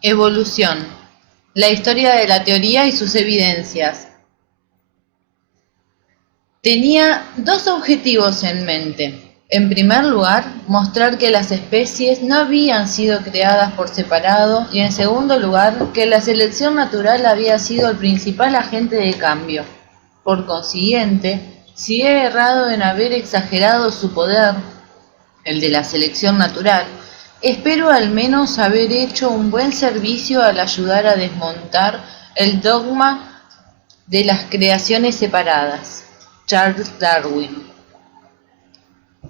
Evolución. La historia de la teoría y sus evidencias. Tenía dos objetivos en mente. En primer lugar, mostrar que las especies no habían sido creadas por separado y en segundo lugar, que la selección natural había sido el principal agente de cambio. Por consiguiente, si he errado en haber exagerado su poder, el de la selección natural, espero al menos haber hecho un buen servicio al ayudar a desmontar el dogma de las creaciones separadas. Charles Darwin.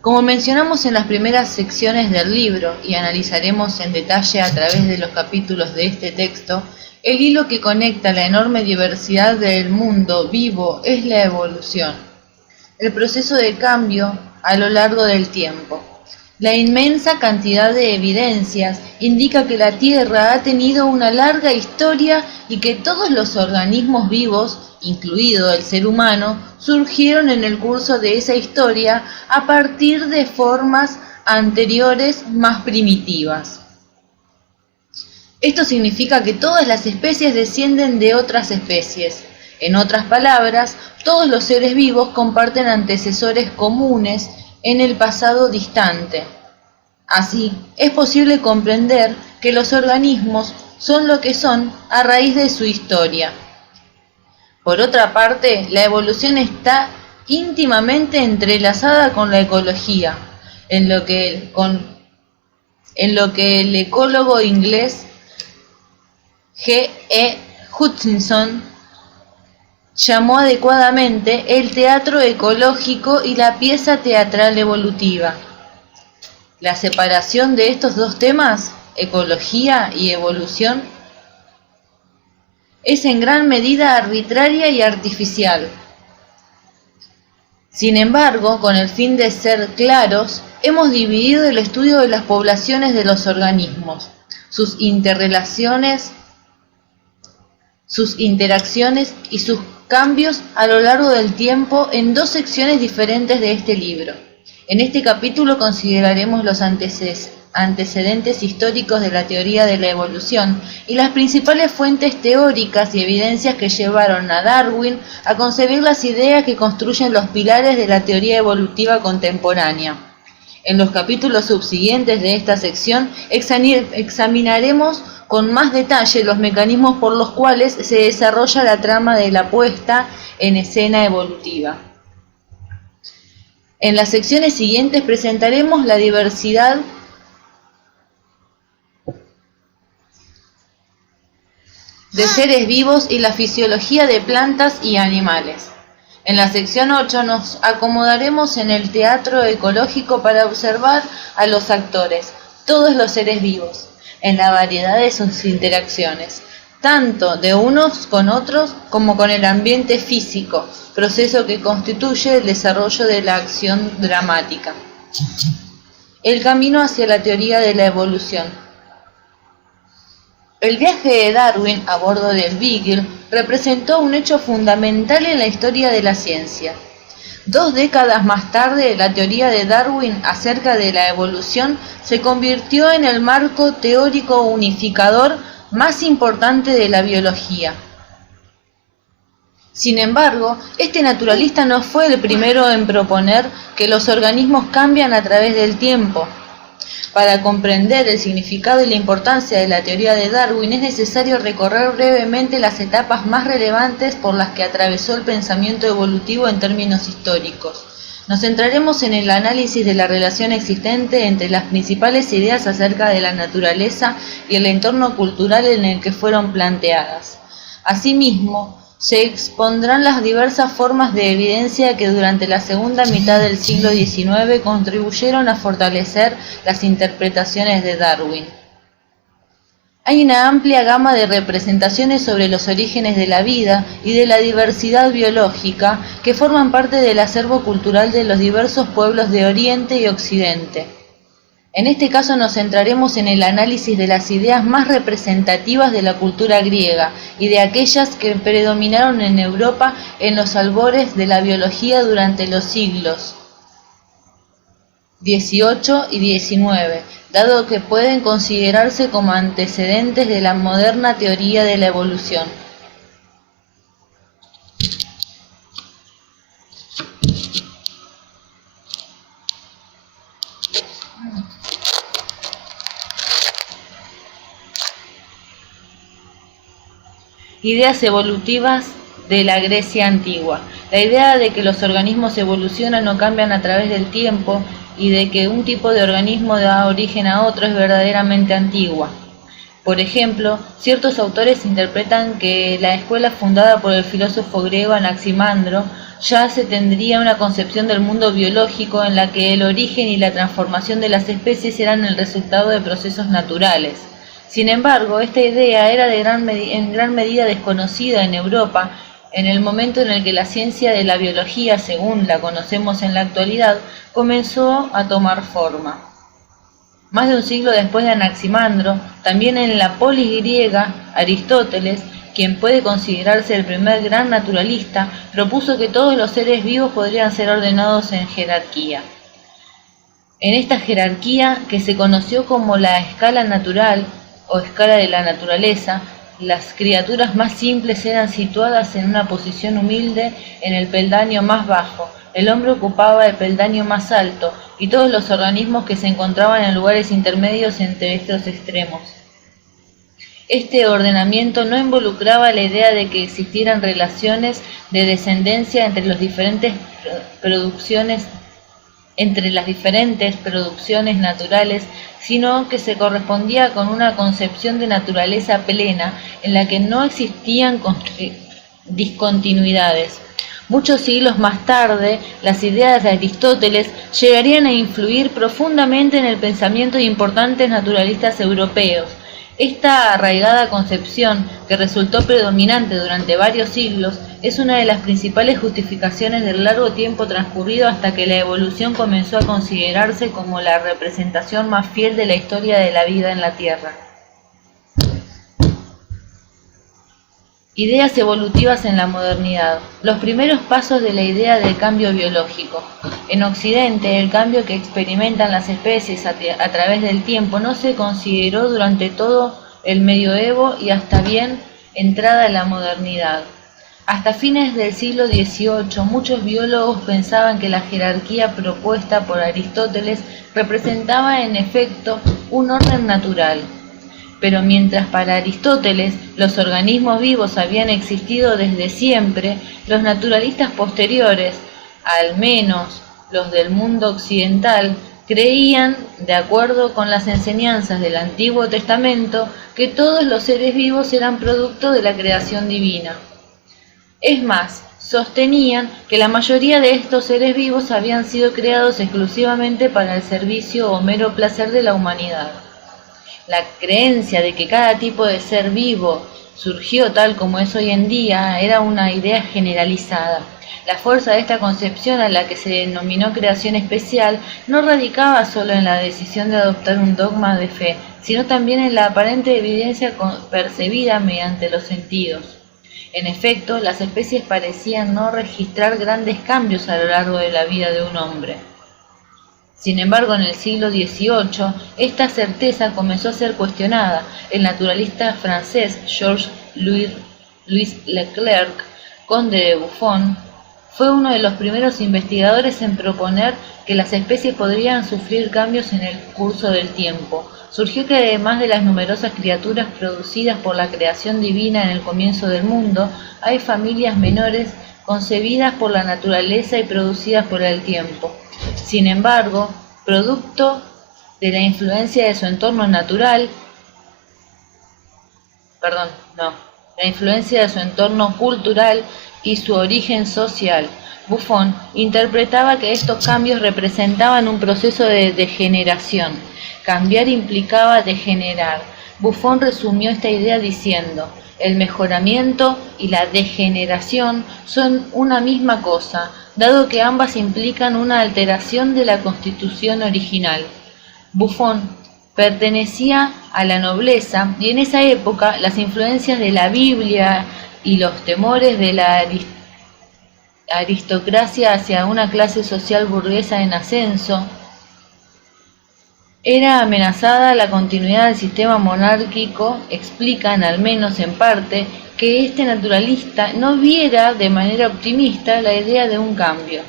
Como mencionamos en las primeras secciones del libro y analizaremos en detalle a través de los capítulos de este texto, el hilo que conecta la enorme diversidad del mundo vivo es la evolución, el proceso de cambio a lo largo del tiempo. La inmensa cantidad de evidencias indica que la Tierra ha tenido una larga historia y que todos los organismos vivos, incluido el ser humano, surgieron en el curso de esa historia a partir de formas anteriores más primitivas. Esto significa que todas las especies descienden de otras especies. En otras palabras, todos los seres vivos comparten antecesores comunes en el pasado distante. Así, es posible comprender que los organismos son lo que son a raíz de su historia. Por otra parte, la evolución está íntimamente entrelazada con la ecología, en lo que el ecólogo inglés G. E. Hutchinson llamó adecuadamente el teatro ecológico y la pieza teatral evolutiva. La separación de estos dos temas, ecología y evolución, es en gran medida arbitraria y artificial. Sin embargo, con el fin de ser claros, hemos dividido el estudio de las poblaciones de los organismos, sus interrelaciones, sus interacciones y sus cambios a lo largo del tiempo en dos secciones diferentes de este libro. En este capítulo consideraremos los antecedentes históricos de la teoría de la evolución y las principales fuentes teóricas y evidencias que llevaron a Darwin a concebir las ideas que construyen los pilares de la teoría evolutiva contemporánea. En los capítulos subsiguientes de esta sección examinaremos con más detalle los mecanismos por los cuales se desarrolla la trama de la puesta en escena evolutiva. En las secciones siguientes presentaremos la diversidad de seres vivos y la fisiología de plantas y animales. En la sección 8 nos acomodaremos en el teatro ecológico para observar a los actores, todos los seres vivos, en la variedad de sus interacciones, tanto de unos con otros como con el ambiente físico, proceso que constituye el desarrollo de la acción dramática. El camino hacia la teoría de la evolución. El viaje de Darwin a bordo del Beagle representó un hecho fundamental en la historia de la ciencia. 2 décadas más tarde, la teoría de Darwin acerca de la evolución se convirtió en el marco teórico unificador más importante de la biología. Sin embargo, este naturalista no fue el primero en proponer que los organismos cambian a través del tiempo. Para comprender el significado y la importancia de la teoría de Darwin es necesario recorrer brevemente las etapas más relevantes por las que atravesó el pensamiento evolutivo en términos históricos. Nos centraremos en el análisis de la relación existente entre las principales ideas acerca de la naturaleza y el entorno cultural en el que fueron planteadas. Asimismo, se expondrán las diversas formas de evidencia que durante la segunda mitad del siglo XIX contribuyeron a fortalecer las interpretaciones de Darwin. Hay una amplia gama de representaciones sobre los orígenes de la vida y de la diversidad biológica que forman parte del acervo cultural de los diversos pueblos de Oriente y Occidente. En este caso nos centraremos en el análisis de las ideas más representativas de la cultura griega y de aquellas que predominaron en Europa en los albores de la biología durante los siglos XVIII y XIX, dado que pueden considerarse como antecedentes de la moderna teoría de la evolución. Ideas evolutivas de la Grecia antigua. La idea de que los organismos evolucionan o cambian a través del tiempo y de que un tipo de organismo da origen a otro es verdaderamente antigua. Por ejemplo, ciertos autores interpretan que la escuela fundada por el filósofo griego Anaximandro ya se tendría una concepción del mundo biológico en la que el origen y la transformación de las especies eran el resultado de procesos naturales. Sin embargo, esta idea era en gran medida desconocida en Europa en el momento en el que la ciencia de la biología, según la conocemos en la actualidad, comenzó a tomar forma. Más de un siglo después de Anaximandro, también en la polis griega, Aristóteles, quien puede considerarse el primer gran naturalista, propuso que todos los seres vivos podrían ser ordenados en jerarquía. En esta jerarquía, que se conoció como la escala natural o escala de la naturaleza, las criaturas más simples eran situadas en una posición humilde en el peldaño más bajo, el hombre ocupaba el peldaño más alto y todos los organismos que se encontraban en lugares intermedios entre estos extremos. Este ordenamiento no involucraba la idea de que existieran relaciones de descendencia entre las diferentes producciones naturales, sino que se correspondía con una concepción de naturaleza plena en la que no existían discontinuidades. Muchos siglos más tarde, las ideas de Aristóteles llegarían a influir profundamente en el pensamiento de importantes naturalistas europeos. Esta arraigada concepción, que resultó predominante durante varios siglos, es una de las principales justificaciones del largo tiempo transcurrido hasta que la evolución comenzó a considerarse como la representación más fiel de la historia de la vida en la Tierra. Ideas evolutivas en la modernidad. Los primeros pasos de la idea del cambio biológico. En Occidente, el cambio que experimentan las especies a través del tiempo no se consideró durante todo el medioevo y hasta bien entrada la modernidad. Hasta fines del siglo XVIII, muchos biólogos pensaban que la jerarquía propuesta por Aristóteles representaba en efecto un orden natural. Pero mientras para Aristóteles los organismos vivos habían existido desde siempre, los naturalistas posteriores, al menos los del mundo occidental, creían, de acuerdo con las enseñanzas del Antiguo Testamento, que todos los seres vivos eran producto de la creación divina. Es más, sostenían que la mayoría de estos seres vivos habían sido creados exclusivamente para el servicio o mero placer de la humanidad. La creencia de que cada tipo de ser vivo surgió tal como es hoy en día era una idea generalizada. La fuerza de esta concepción, a la que se denominó creación especial, no radicaba solo en la decisión de adoptar un dogma de fe, sino también en la aparente evidencia percibida mediante los sentidos. En efecto, las especies parecían no registrar grandes cambios a lo largo de la vida de un hombre. Sin embargo, en el siglo XVIII, esta certeza comenzó a ser cuestionada. El naturalista francés Georges-Louis Leclerc, conde de Buffon, fue uno de los primeros investigadores en proponer que las especies podrían sufrir cambios en el curso del tiempo. Surgió que además de las numerosas criaturas producidas por la creación divina en el comienzo del mundo, hay familias menores concebidas por la naturaleza y producidas por el tiempo. Sin embargo, producto de la influencia de su entorno natural, la influencia de su entorno cultural y su origen social, Buffon interpretaba que estos cambios representaban un proceso de degeneración. Cambiar implicaba degenerar. Buffon resumió esta idea diciendo: el mejoramiento y la degeneración son una misma cosa, dado que ambas implican una alteración de la constitución original. Buffon pertenecía a la nobleza y en esa época las influencias de la Biblia y los temores de la aristocracia hacia una clase social burguesa en ascenso era amenazada la continuidad del sistema monárquico, explican, al menos en parte, que este naturalista no viera de manera optimista la idea de un cambio.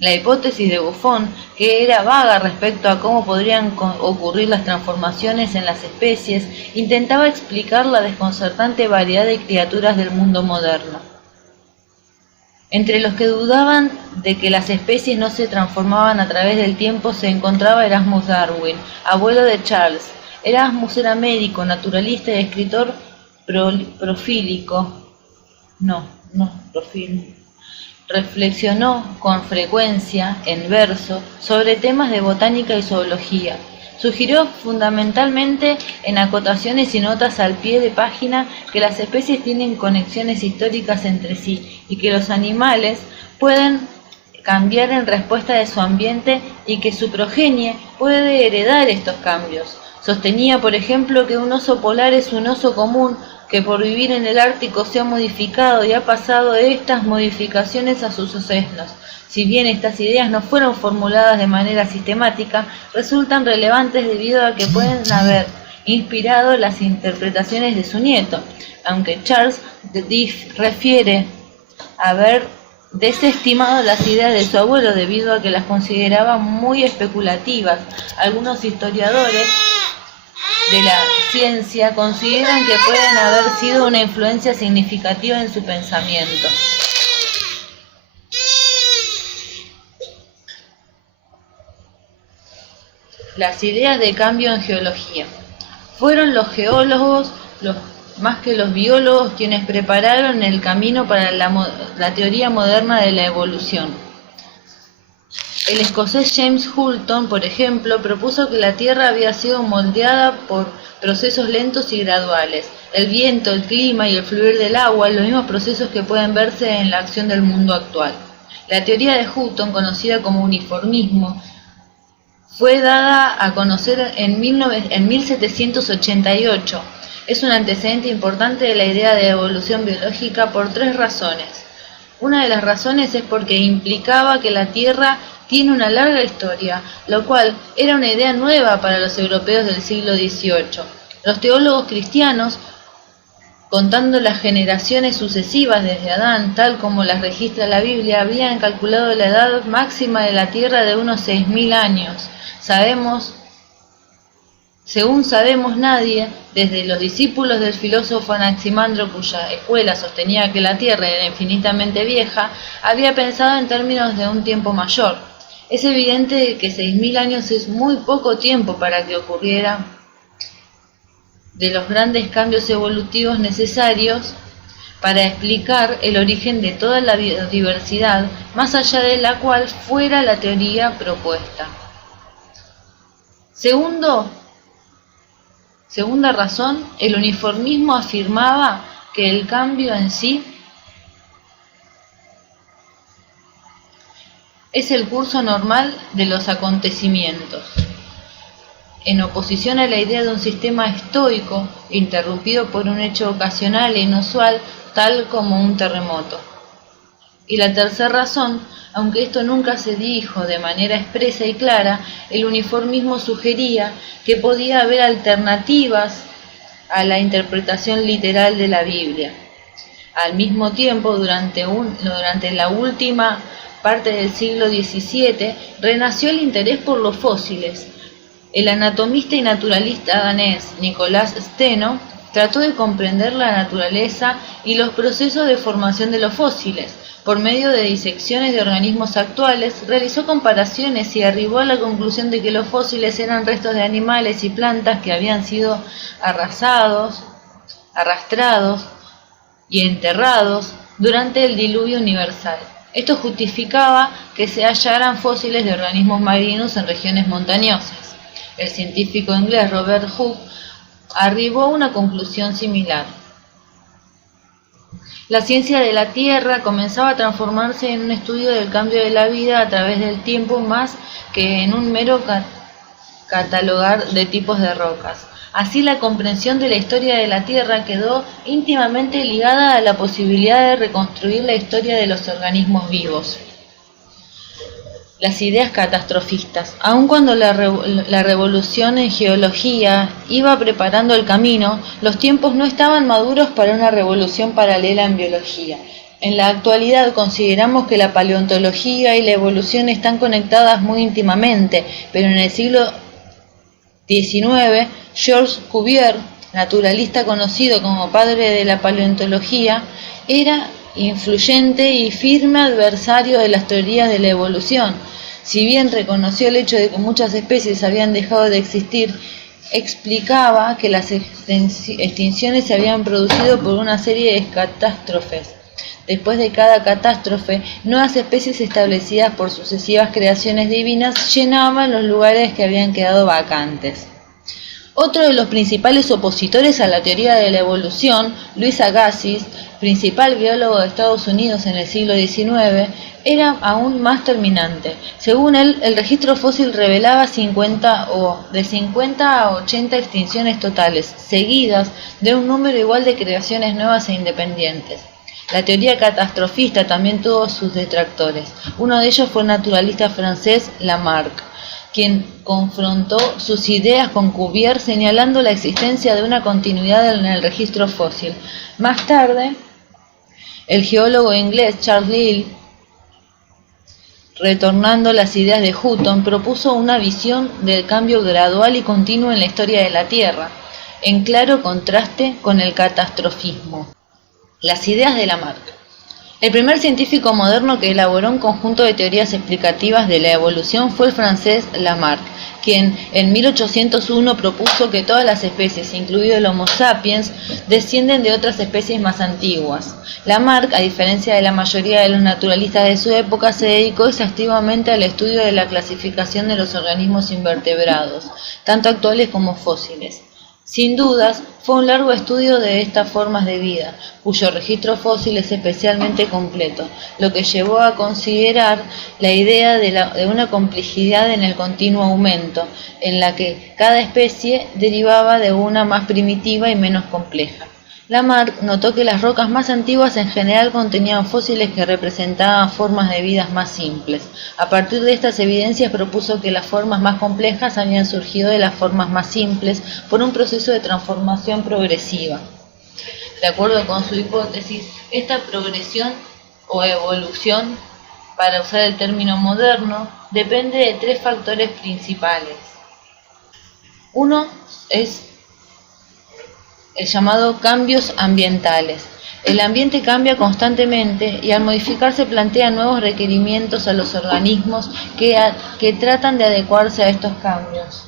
La hipótesis de Buffon, que era vaga respecto a cómo podrían ocurrir las transformaciones en las especies, intentaba explicar la desconcertante variedad de criaturas del mundo moderno. Entre los que dudaban de que las especies no se transformaban a través del tiempo se encontraba Erasmus Darwin, abuelo de Charles. Erasmus era médico, naturalista y escritor prolífico. Reflexionó con frecuencia, en verso, sobre temas de botánica y zoología. Sugirió fundamentalmente en acotaciones y notas al pie de página que las especies tienen conexiones históricas entre sí y que los animales pueden cambiar en respuesta de su ambiente y que su progenie puede heredar estos cambios. Sostenía, por ejemplo, que un oso polar es un oso común que por vivir en el Ártico se ha modificado y ha pasado de estas modificaciones a sus sucesnos. Si bien estas ideas no fueron formuladas de manera sistemática, resultan relevantes debido a que pueden haber inspirado las interpretaciones de su nieto, aunque Charles Diff refiere haber desestimado las ideas de su abuelo debido a que las consideraba muy especulativas. Algunos historiadores de la ciencia consideran que pueden haber sido una influencia significativa en su pensamiento. Las ideas de cambio en geología. Fueron los geólogos, más que los biólogos, quienes prepararon el camino para la teoría moderna de la evolución. El escocés James Hulton, por ejemplo, propuso que la Tierra había sido moldeada por procesos lentos y graduales. El viento, el clima y el fluir del agua, los mismos procesos que pueden verse en la acción del mundo actual. La teoría de Hulton, conocida como uniformismo, fue dada a conocer en 1788. Es un antecedente importante de la idea de evolución biológica por tres razones. Una de las razones es porque implicaba que la Tierra tiene una larga historia, lo cual era una idea nueva para los europeos del siglo XVIII. Los teólogos cristianos, contando las generaciones sucesivas desde Adán, tal como las registra la Biblia, habían calculado la edad máxima de la Tierra de unos 6.000 años. Según sabemos nadie, desde los discípulos del filósofo Anaximandro, cuya escuela sostenía que la Tierra era infinitamente vieja, había pensado en términos de un tiempo mayor. Es evidente que 6.000 años es muy poco tiempo para que ocurriera de los grandes cambios evolutivos necesarios para explicar el origen de toda la biodiversidad, más allá de la cual fuera la teoría propuesta. Segunda razón, el uniformismo afirmaba que el cambio en sí es el curso normal de los acontecimientos, en oposición a la idea de un sistema estoico interrumpido por un hecho ocasional e inusual, tal como un terremoto. Y la tercera razón, aunque esto nunca se dijo de manera expresa y clara, el uniformismo sugería que podía haber alternativas a la interpretación literal de la Biblia. Al mismo tiempo, durante la última parte del siglo XVII, renació el interés por los fósiles. El anatomista y naturalista danés Nicolás Steno trató de comprender la naturaleza y los procesos de formación de los fósiles. Por medio de disecciones de organismos actuales, realizó comparaciones y arribó a la conclusión de que los fósiles eran restos de animales y plantas que habían sido arrastrados y enterrados durante el diluvio universal. Esto justificaba que se hallaran fósiles de organismos marinos en regiones montañosas. El científico inglés Robert Hooke arribó a una conclusión similar. La ciencia de la Tierra comenzaba a transformarse en un estudio del cambio de la vida a través del tiempo más que en un mero catalogar de tipos de rocas. Así, la comprensión de la historia de la Tierra quedó íntimamente ligada a la posibilidad de reconstruir la historia de los organismos vivos. las ideas catastrofistas. Aun cuando la revolución en geología iba preparando el camino, los tiempos no estaban maduros para una revolución paralela en biología. En la actualidad consideramos que la paleontología y la evolución están conectadas muy íntimamente, pero en el siglo XIX, Georges Cuvier, naturalista conocido como padre de la paleontología, era influyente y firme adversario de las teorías de la evolución. Si bien reconoció el hecho de que muchas especies habían dejado de existir, explicaba que las extinciones se habían producido por una serie de catástrofes. Después de cada catástrofe, nuevas especies establecidas por sucesivas creaciones divinas llenaban los lugares que habían quedado vacantes. Otro de los principales opositores a la teoría de la evolución, Louis Agassiz, principal biólogo de Estados Unidos en el siglo XIX, era aún más terminante. Según él, el registro fósil revelaba de 50 a 80 extinciones totales, seguidas de un número igual de creaciones nuevas e independientes. La teoría catastrofista también tuvo sus detractores. Uno de ellos fue el naturalista francés Lamarck, quien confrontó sus ideas con Cuvier señalando la existencia de una continuidad en el registro fósil. Más tarde, el geólogo inglés Charles Lyell, retornando las ideas de Hutton, propuso una visión del cambio gradual y continuo en la historia de la Tierra, en claro contraste con el catastrofismo. Las ideas de Lamarck. El primer científico moderno que elaboró un conjunto de teorías explicativas de la evolución fue el francés Lamarck, quien en 1801 propuso que todas las especies, incluido el Homo sapiens, descienden de otras especies más antiguas. Lamarck, a diferencia de la mayoría de los naturalistas de su época, se dedicó exhaustivamente al estudio de la clasificación de los organismos invertebrados, tanto actuales como fósiles. Sin dudas, fue un largo estudio de estas formas de vida, cuyo registro fósil es especialmente completo, lo que llevó a considerar la idea de una complejidad en el continuo aumento, en la que cada especie derivaba de una más primitiva y menos compleja. Lamarck notó que las rocas más antiguas en general contenían fósiles que representaban formas de vida más simples. A partir de estas evidencias propuso que las formas más complejas habían surgido de las formas más simples por un proceso de transformación progresiva. De acuerdo con su hipótesis, esta progresión o evolución, para usar el término moderno, depende de tres factores principales. Uno es el llamado cambios ambientales. El ambiente cambia constantemente y al modificarse plantea nuevos requerimientos a los organismos que tratan de adecuarse a estos cambios.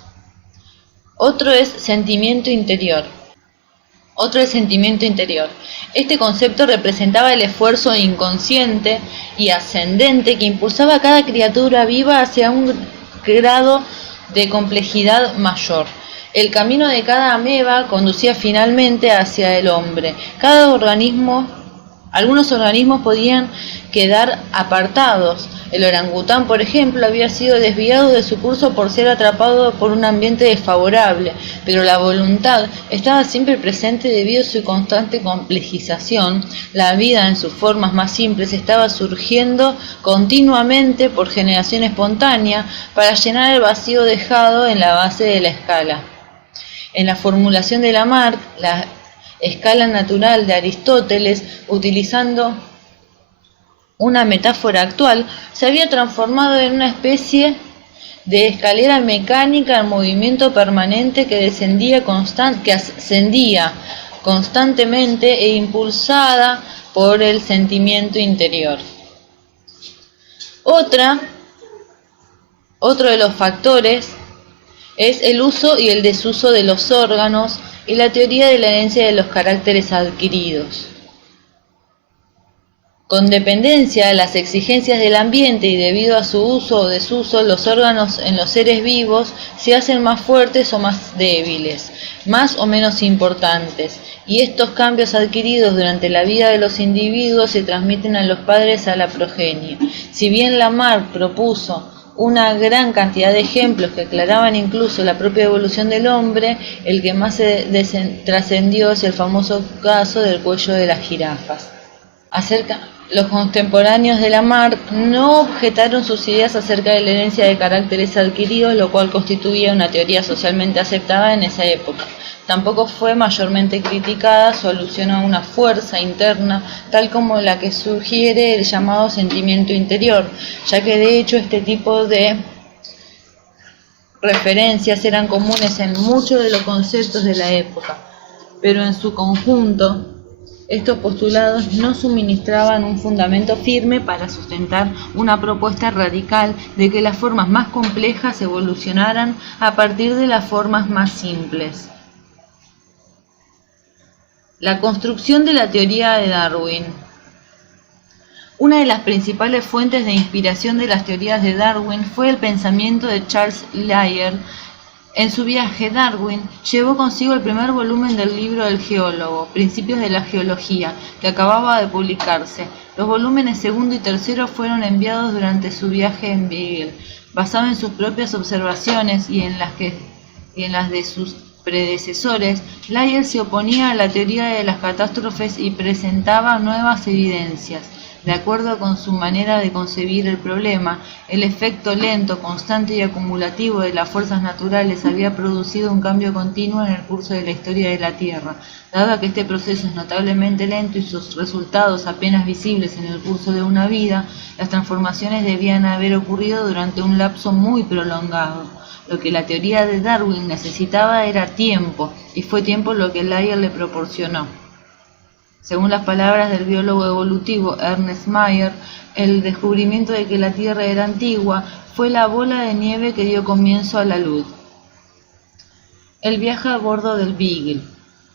Otro es sentimiento interior. Este concepto representaba el esfuerzo inconsciente y ascendente que impulsaba a cada criatura viva hacia un grado de complejidad mayor. El camino de cada ameba conducía finalmente hacia el hombre. Algunos organismos podían quedar apartados. El orangután, por ejemplo, había sido desviado de su curso por ser atrapado por un ambiente desfavorable, pero la voluntad estaba siempre presente debido a su constante complejización. La vida en sus formas más simples estaba surgiendo continuamente por generación espontánea para llenar el vacío dejado en la base de la escala. En la formulación de Lamarck, la escala natural de Aristóteles, utilizando una metáfora actual, se había transformado en una especie de escalera mecánica en movimiento permanente que ascendía constantemente e impulsada por el sentimiento interior. Otro de los factores es el uso y el desuso de los órganos y la teoría de la herencia de los caracteres adquiridos. Con dependencia de las exigencias del ambiente y debido a su uso o desuso, los órganos en los seres vivos se hacen más fuertes o más débiles, más o menos importantes, y estos cambios adquiridos durante la vida de los individuos se transmiten a los padres a la progenie. Si bien Lamarck propuso una gran cantidad de ejemplos que aclaraban incluso la propia evolución del hombre, el que más se trascendió es el famoso caso del cuello de las jirafas. Los contemporáneos de Lamarck no objetaron sus ideas acerca de la herencia de caracteres adquiridos, lo cual constituía una teoría socialmente aceptada en esa época. Tampoco fue mayormente criticada su alusión a una fuerza interna, tal como la que sugiere el llamado sentimiento interior, ya que de hecho este tipo de referencias eran comunes en muchos de los conceptos de la época, pero en su conjunto estos postulados no suministraban un fundamento firme para sustentar una propuesta radical de que las formas más complejas evolucionaran a partir de las formas más simples. La construcción de la teoría de Darwin. Una de las principales fuentes de inspiración de las teorías de Darwin fue el pensamiento de Charles Lyell. En su viaje, Darwin llevó consigo el primer volumen del libro del geólogo, Principios de la Geología, que acababa de publicarse. Los volúmenes segundo y tercero fueron enviados durante su viaje en Beagle, basado en sus propias observaciones y en las de sus predecesores. Lyell se oponía a la teoría de las catástrofes y presentaba nuevas evidencias. De acuerdo con su manera de concebir el problema, el efecto lento, constante y acumulativo de las fuerzas naturales había producido un cambio continuo en el curso de la historia de la Tierra. Dado que este proceso es notablemente lento y sus resultados apenas visibles en el curso de una vida, las transformaciones debían haber ocurrido durante un lapso muy prolongado. Lo que la teoría de Darwin necesitaba era tiempo, y fue tiempo lo que Lyell le proporcionó. Según las palabras del biólogo evolutivo Ernest Mayr, el descubrimiento de que la Tierra era antigua fue la bola de nieve que dio comienzo a la luz. El viaje a bordo del Beagle.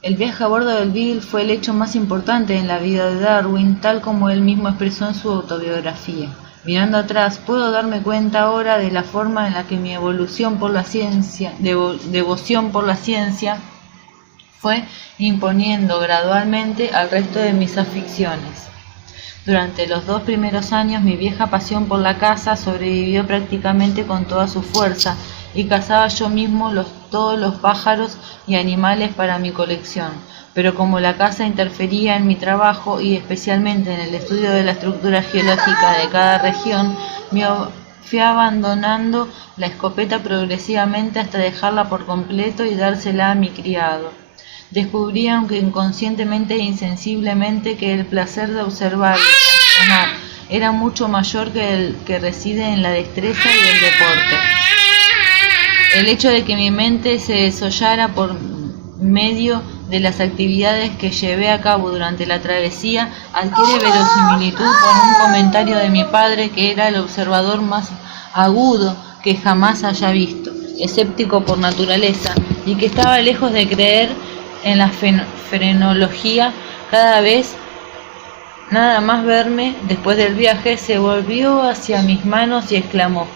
El viaje a bordo del Beagle fue el hecho más importante en la vida de Darwin, tal como él mismo expresó en su autobiografía. Mirando atrás, puedo darme cuenta ahora de la forma en la que mi devoción por la ciencia fue imponiendo gradualmente al resto de mis aficiones. Durante los 2 primeros años mi vieja pasión por la caza sobrevivió prácticamente con toda su fuerza y cazaba yo mismo todos los pájaros y animales para mi colección. Pero como la caza interfería en mi trabajo y especialmente en el estudio de la estructura geológica de cada región, fui abandonando la escopeta progresivamente hasta dejarla por completo y dársela a mi criado. Descubrí, aunque inconscientemente e insensiblemente, que el placer de observar y reaccionar era mucho mayor que el que reside en la destreza y el deporte. El hecho de que mi mente se desollara por medio de las actividades que llevé a cabo durante la travesía adquiere verosimilitud con un comentario de mi padre, que era el observador más agudo que jamás haya visto, escéptico por naturaleza, y que estaba lejos de creer en la frenología. Cada vez, nada más verme después del viaje, se volvió hacia mis hermanos y exclamó,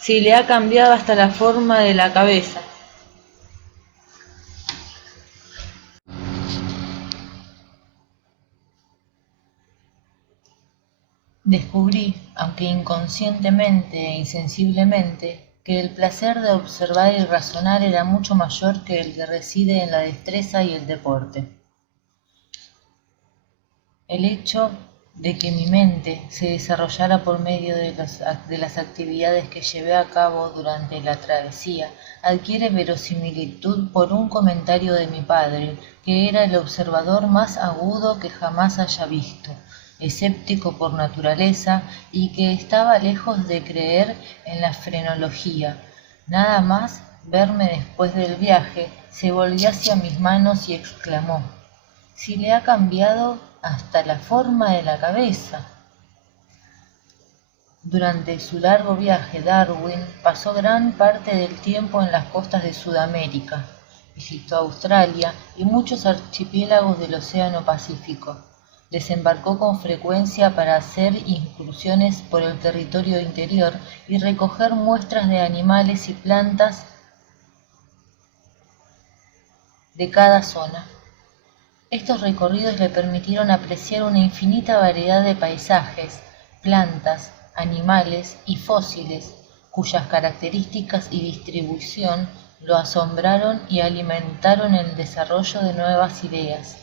si le ha cambiado hasta la forma de la cabeza. Descubrí, aunque inconscientemente e insensiblemente, que el placer de observar y razonar era mucho mayor que el que reside en la destreza y el deporte. El hecho de que mi mente se desarrollara por medio de las actividades que llevé a cabo durante la travesía adquiere verosimilitud por un comentario de mi padre, que era el observador más agudo que jamás haya visto, escéptico por naturaleza y que estaba lejos de creer en la frenología. Nada más verme después del viaje, se volvió hacia mis manos y exclamó, si le ha cambiado hasta la forma de la cabeza. Durante su largo viaje, Darwin pasó gran parte del tiempo en las costas de Sudamérica, visitó Australia y muchos archipiélagos del Océano Pacífico. Desembarcó con frecuencia para hacer incursiones por el territorio interior y recoger muestras de animales y plantas de cada zona. Estos recorridos le permitieron apreciar una infinita variedad de paisajes, plantas, animales y fósiles, cuyas características y distribución lo asombraron y alimentaron el desarrollo de nuevas ideas.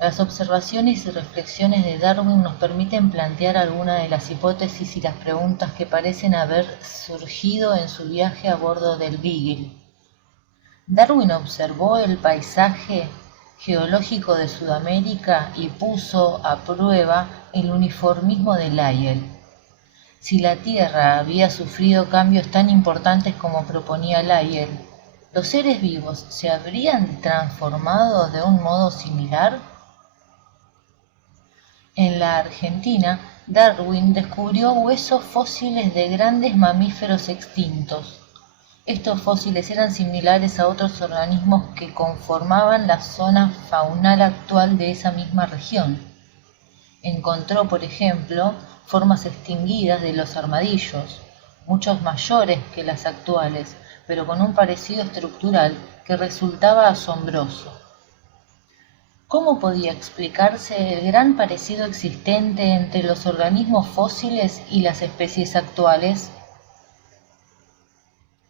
Las observaciones y reflexiones de Darwin nos permiten plantear algunas de las hipótesis y las preguntas que parecen haber surgido en su viaje a bordo del Beagle. Darwin observó el paisaje geológico de Sudamérica y puso a prueba el uniformismo de Lyell. Si la Tierra había sufrido cambios tan importantes como proponía Lyell, ¿los seres vivos se habrían transformado de un modo similar? En la Argentina, Darwin descubrió huesos fósiles de grandes mamíferos extintos. Estos fósiles eran similares a otros organismos que conformaban la zona faunal actual de esa misma región. Encontró, por ejemplo, formas extinguidas de los armadillos, muchos mayores que las actuales, pero con un parecido estructural que resultaba asombroso. ¿Cómo podía explicarse el gran parecido existente entre los organismos fósiles y las especies actuales?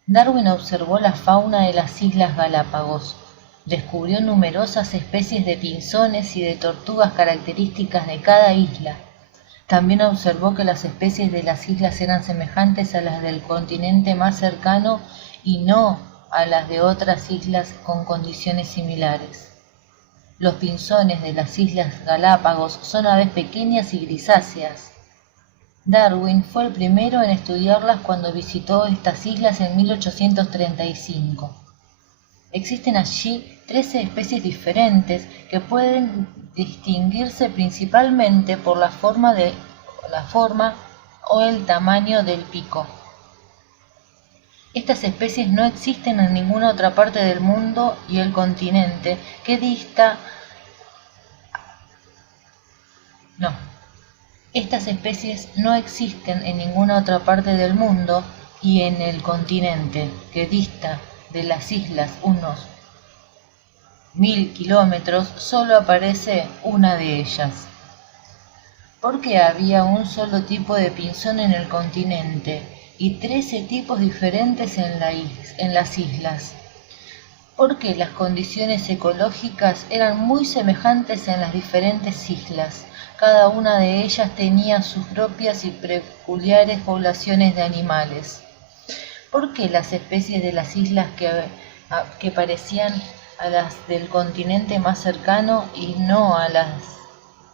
Darwin observó la fauna de las Islas Galápagos. Descubrió numerosas especies de pinzones y de tortugas características de cada isla. También observó que las especies de las islas eran semejantes a las del continente más cercano y no a las de otras islas con condiciones similares. Los pinzones de las Islas Galápagos son aves pequeñas y grisáceas. Darwin fue el primero en estudiarlas cuando visitó estas islas en 1835. Existen allí 13 especies diferentes que pueden distinguirse principalmente por la forma o el tamaño del pico. Estas especies no existen en ninguna otra parte del mundo y el continente que dista Estas especies no existen en ninguna otra parte del mundo y en el continente, que dista de las islas unos 1000 kilómetros, solo aparece una de ellas. ¿Por qué había un solo tipo de pinzón en el continente y 13 tipos diferentes en las islas? ¿Por qué las condiciones ecológicas eran muy semejantes en las diferentes islas? Cada una de ellas tenía sus propias y peculiares poblaciones de animales. ¿Por qué las especies de las islas que parecían a las del continente más cercano y no a las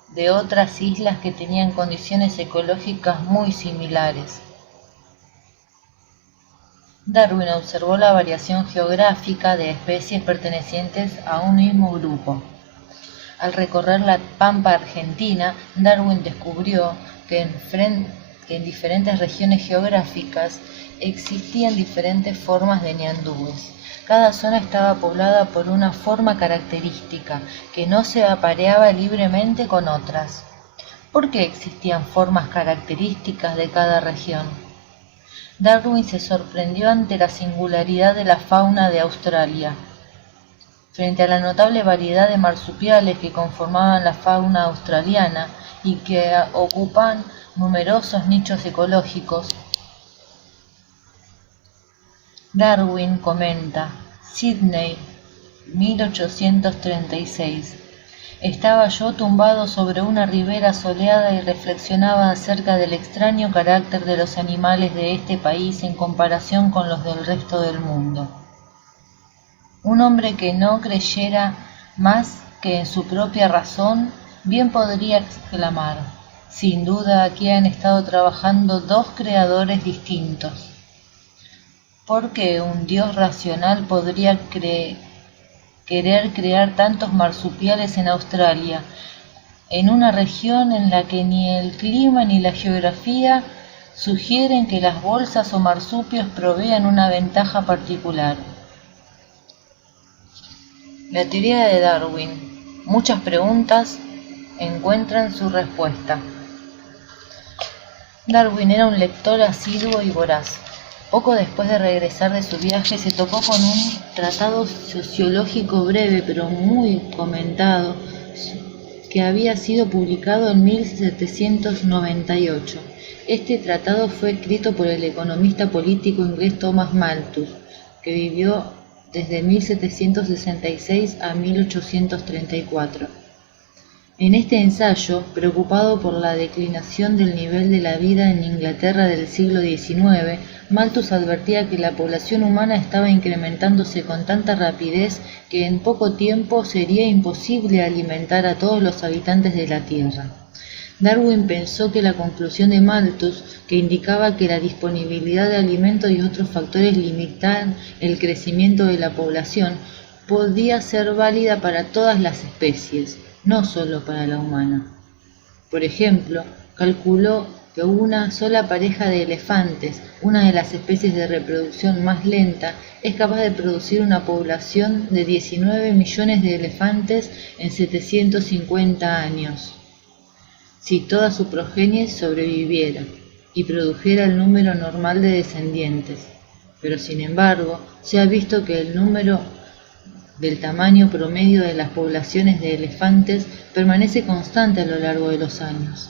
de otras islas que tenían condiciones ecológicas muy similares? Darwin observó la variación geográfica de especies pertenecientes a un mismo grupo. Al recorrer la pampa argentina, Darwin descubrió que en diferentes regiones geográficas existían diferentes formas de ñandúes. Cada zona estaba poblada por una forma característica que no se apareaba libremente con otras. ¿Por qué existían formas características de cada región? Darwin se sorprendió ante la singularidad de la fauna de Australia. Frente a la notable variedad de marsupiales que conformaban la fauna australiana y que ocupan numerosos nichos ecológicos, Darwin comenta, Sydney, 1836. Estaba yo tumbado sobre una ribera soleada y reflexionaba acerca del extraño carácter de los animales de este país en comparación con los del resto del mundo. Un hombre que no creyera más que en su propia razón, bien podría exclamar, sin duda aquí han estado trabajando dos creadores distintos. ¿Por qué un Dios racional podría querer crear tantos marsupiales en Australia, en una región en la que ni el clima ni la geografía sugieren que las bolsas o marsupios provean una ventaja particular? La teoría de Darwin. Muchas preguntas encuentran su respuesta. Darwin era un lector asiduo y voraz. Poco después de regresar de su viaje se topó con un tratado sociológico breve pero muy comentado que había sido publicado en 1798. Este tratado fue escrito por el economista político inglés Thomas Malthus, que vivió desde 1766 a 1834. En este ensayo, preocupado por la declinación del nivel de la vida en Inglaterra del siglo XIX, Malthus advertía que la población humana estaba incrementándose con tanta rapidez que en poco tiempo sería imposible alimentar a todos los habitantes de la Tierra. Darwin pensó que la conclusión de Malthus, que indicaba que la disponibilidad de alimentos y otros factores limitan el crecimiento de la población, podía ser válida para todas las especies, no solo para la humana. Por ejemplo, calculó que una sola pareja de elefantes, una de las especies de reproducción más lenta, es capaz de producir una población de 19 millones de elefantes en 750 años, si toda su progenie sobreviviera y produjera el número normal de descendientes. Pero sin embargo, se ha visto que el número del tamaño promedio de las poblaciones de elefantes permanece constante a lo largo de los años.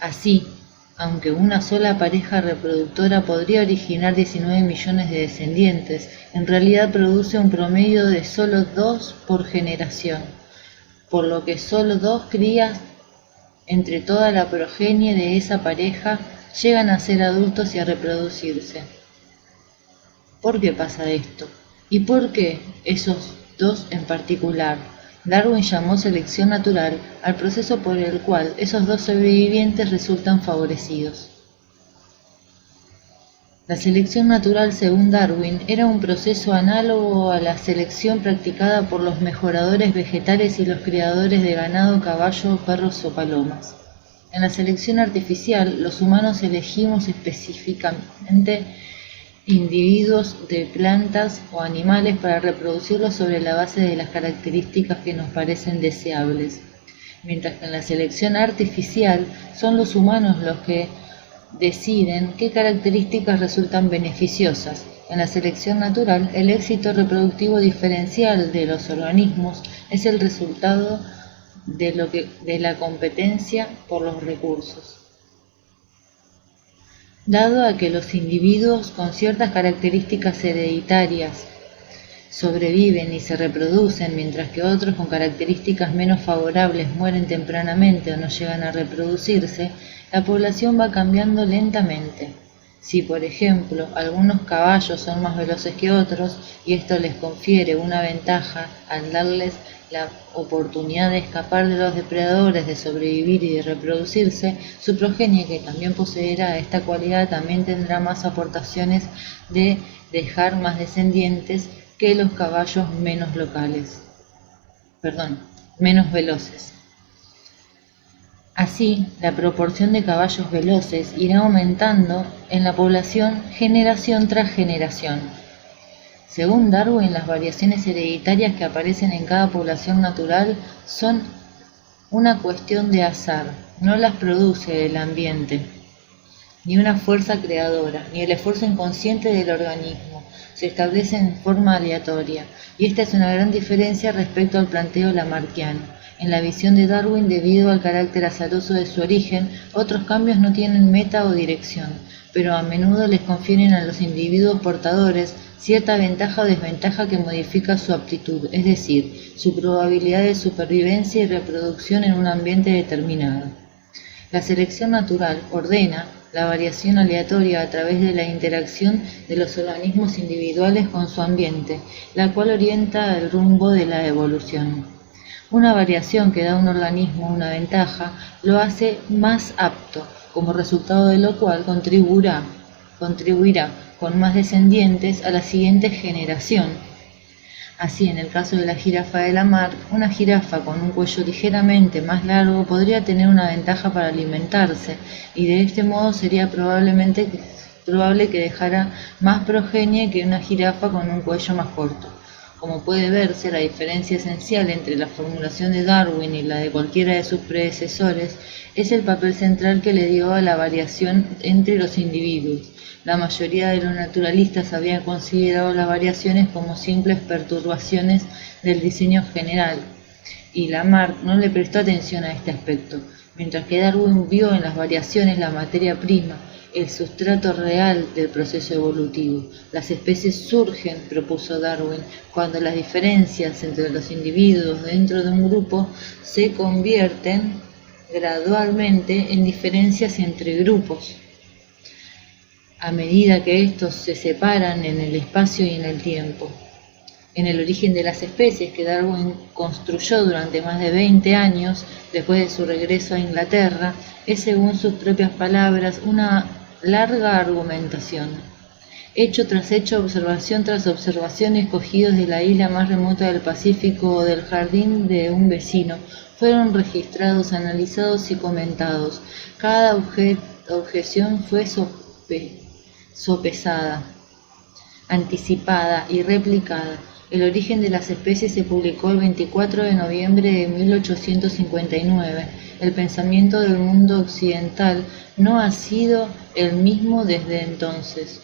Así, aunque una sola pareja reproductora podría originar 19 millones de descendientes, en realidad produce un promedio de solo 2 por generación, por lo que solo 2 crías entre toda la progenie de esa pareja llegan a ser adultos y a reproducirse. ¿Por qué pasa esto? ¿Y por qué esos 2 en particular? Darwin llamó selección natural al proceso por el cual esos 2 sobrevivientes resultan favorecidos. La selección natural, según Darwin, era un proceso análogo a la selección practicada por los mejoradores vegetales y los criadores de ganado, caballo, perros o palomas. En la selección artificial, los humanos elegimos específicamente individuos de plantas o animales para reproducirlos sobre la base de las características que nos parecen deseables, mientras que en la selección artificial son los humanos los que deciden qué características resultan beneficiosas. En la selección natural, el éxito reproductivo diferencial de los organismos es el resultado de la competencia por los recursos. Dado a que los individuos con ciertas características hereditarias sobreviven y se reproducen, mientras que otros con características menos favorables mueren tempranamente o no llegan a reproducirse, la población va cambiando lentamente. Si, por ejemplo, algunos caballos son más veloces que otros y esto les confiere una ventaja al darles la oportunidad de escapar de los depredadores, de sobrevivir y de reproducirse, su progenie, que también poseerá esta cualidad, también tendrá más aportaciones de dejar más descendientes que los caballos menos veloces. Así, la proporción de caballos veloces irá aumentando en la población generación tras generación. Según Darwin, las variaciones hereditarias que aparecen en cada población natural son una cuestión de azar, no las produce el ambiente, ni una fuerza creadora, ni el esfuerzo inconsciente del organismo, se establecen en forma aleatoria, y esta es una gran diferencia respecto al planteo lamarckiano. En la visión de Darwin, debido al carácter azaroso de su origen, otros cambios no tienen meta o dirección, pero a menudo les confieren a los individuos portadores cierta ventaja o desventaja que modifica su aptitud, es decir, su probabilidad de supervivencia y reproducción en un ambiente determinado. La selección natural ordena la variación aleatoria a través de la interacción de los organismos individuales con su ambiente, la cual orienta el rumbo de la evolución. Una variación que da a un organismo una ventaja lo hace más apto, como resultado de lo cual contribuirá con más descendientes a la siguiente generación. Así, en el caso de la jirafa de Lamarck, una jirafa con un cuello ligeramente más largo podría tener una ventaja para alimentarse, y de este modo sería probable que dejara más progenie que una jirafa con un cuello más corto. Como puede verse, la diferencia esencial entre la formulación de Darwin y la de cualquiera de sus predecesores es el papel central que le dio a la variación entre los individuos. La mayoría de los naturalistas habían considerado las variaciones como simples perturbaciones del diseño general, y Lamarck no le prestó atención a este aspecto, mientras que Darwin vio en las variaciones la materia prima, el sustrato real del proceso evolutivo. Las especies surgen, propuso Darwin, cuando las diferencias entre los individuos dentro de un grupo se convierten gradualmente en diferencias entre grupos, a medida que estos se separan en el espacio y en el tiempo. En El origen de las especies, que Darwin construyó durante más de 20 años después de su regreso a Inglaterra, es, según sus propias palabras, una larga argumentación. Hecho tras hecho, observación tras observación, escogidos de la isla más remota del Pacífico o del jardín de un vecino, fueron registrados, analizados y comentados. Cada objeción fue sopesada, anticipada y replicada. El origen de las especies se publicó el 24 de noviembre de 1859. El pensamiento del mundo occidental no ha sido el mismo desde entonces.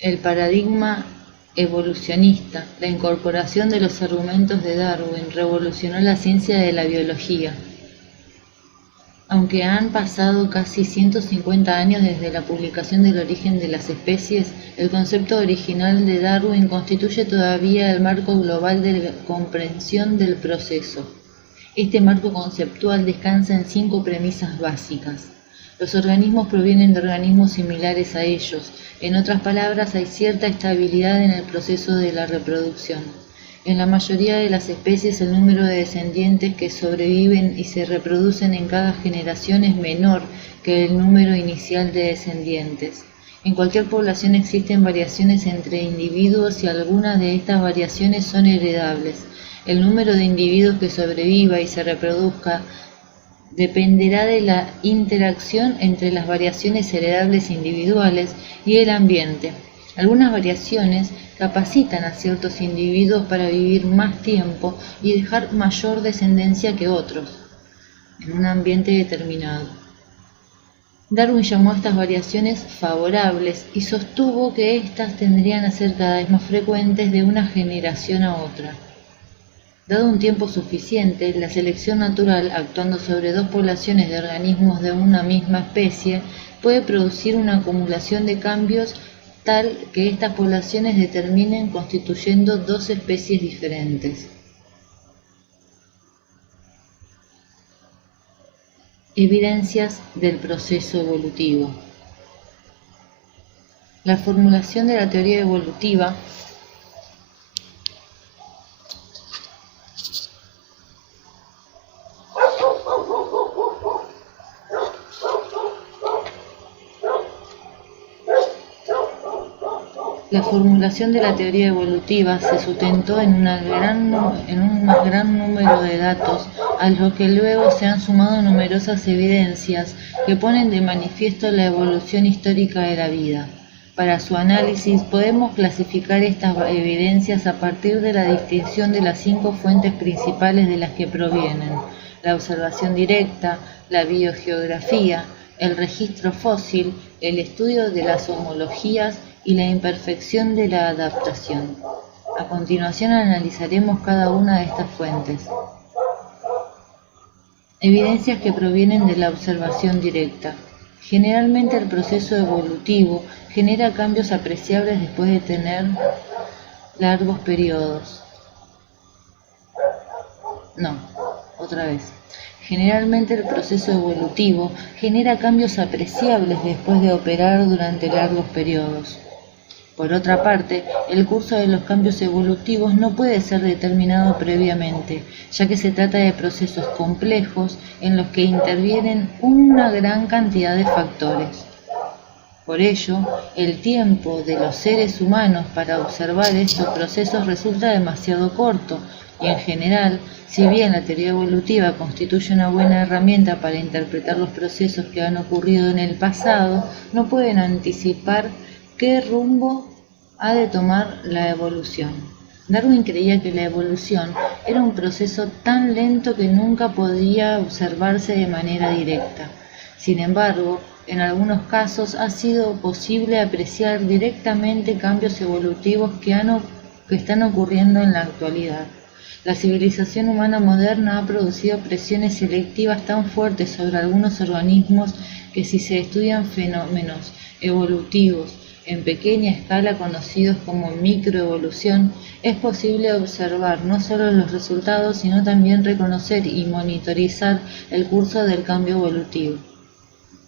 El paradigma evolucionista, la incorporación de los argumentos de Darwin, revolucionó la ciencia de la biología. Aunque han pasado casi 150 años desde la publicación del origen de las especies, el concepto original de Darwin constituye todavía el marco global de comprensión del proceso. Este marco conceptual descansa en 5 premisas básicas. Los organismos provienen de organismos similares a ellos. En otras palabras, hay cierta estabilidad en el proceso de la reproducción. En la mayoría de las especies, el número de descendientes que sobreviven y se reproducen en cada generación es menor que el número inicial de descendientes. En cualquier población existen variaciones entre individuos y algunas de estas variaciones son heredables. El número de individuos que sobreviva y se reproduzca dependerá de la interacción entre las variaciones heredables individuales y el ambiente. Algunas variaciones capacitan a ciertos individuos para vivir más tiempo y dejar mayor descendencia que otros en un ambiente determinado. Darwin llamó a estas variaciones favorables y sostuvo que éstas tendrían a ser cada vez más frecuentes de una generación a otra. Dado un tiempo suficiente, la selección natural, actuando sobre 2 poblaciones de organismos de una misma especie, puede producir una acumulación de cambios tal que estas poblaciones terminen constituyendo 2 especies diferentes. Evidencias del proceso evolutivo. La formulación de la teoría evolutiva se sustentó en un gran número de datos, a los que luego se han sumado numerosas evidencias que ponen de manifiesto la evolución histórica de la vida. Para su análisis podemos clasificar estas evidencias a partir de la distinción de las 5 fuentes principales de las que provienen: la observación directa, la biogeografía, el registro fósil, el estudio de las homologías y la imperfección de la adaptación. A continuación analizaremos cada una de estas fuentes. Evidencias que provienen de la observación directa. Generalmente el proceso evolutivo genera cambios apreciables después de tener largos periodos. Generalmente el proceso evolutivo genera cambios apreciables después de operar durante largos periodos. Por otra parte, el curso de los cambios evolutivos no puede ser determinado previamente, ya que se trata de procesos complejos en los que intervienen una gran cantidad de factores. Por ello, el tiempo de los seres humanos para observar estos procesos resulta demasiado corto, y en general, si bien la teoría evolutiva constituye una buena herramienta para interpretar los procesos que han ocurrido en el pasado, no pueden anticipar qué rumbo ha de tomar la evolución. Darwin creía que la evolución era un proceso tan lento que nunca podía observarse de manera directa. Sin embargo, en algunos casos ha sido posible apreciar directamente cambios evolutivos que están ocurriendo en la actualidad. La civilización humana moderna ha producido presiones selectivas tan fuertes sobre algunos organismos que si se estudian fenómenos evolutivos en pequeña escala conocidos como microevolución, es posible observar no solo los resultados, sino también reconocer y monitorizar el curso del cambio evolutivo.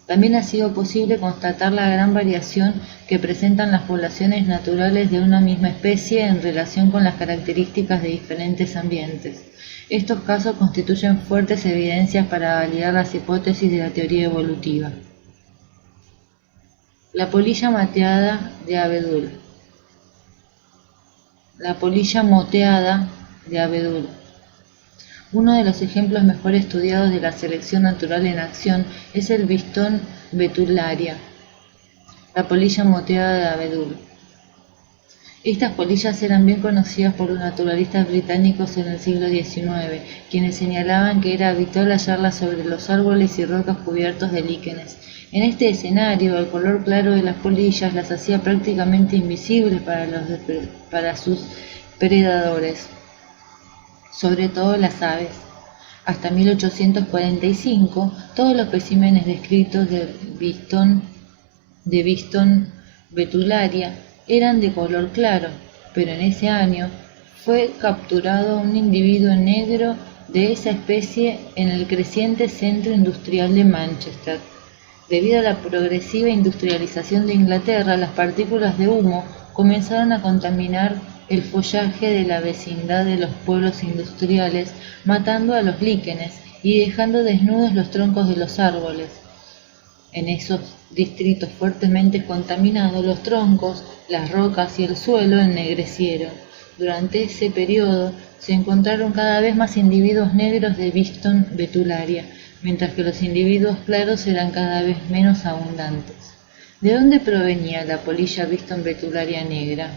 También ha sido posible constatar la gran variación que presentan las poblaciones naturales de una misma especie en relación con las características de diferentes ambientes. Estos casos constituyen fuertes evidencias para validar las hipótesis de la teoría evolutiva. La polilla moteada de abedul. La polilla moteada de abedul. Uno de los ejemplos mejor estudiados de la selección natural en acción es el bistón betularia, la polilla moteada de abedul. Estas polillas eran bien conocidas por los naturalistas británicos en el siglo XIX, quienes señalaban que era habitual hallarlas sobre los árboles y rocas cubiertos de líquenes. En este escenario, el color claro de las polillas las hacía prácticamente invisibles para sus predadores, sobre todo las aves. Hasta 1845, todos los especímenes descritos de bistón betularia eran de color claro, pero en ese año fue capturado un individuo negro de esa especie en el creciente centro industrial de Manchester. Debido a la progresiva industrialización de Inglaterra, las partículas de humo comenzaron a contaminar el follaje de la vecindad de los pueblos industriales, matando a los líquenes y dejando desnudos los troncos de los árboles. En esos distritos fuertemente contaminados, los troncos, las rocas y el suelo ennegrecieron. Durante ese periodo se encontraron cada vez más individuos negros de bistón betularia, mientras que los individuos claros eran cada vez menos abundantes. ¿De dónde provenía la polilla bistón betularia negra?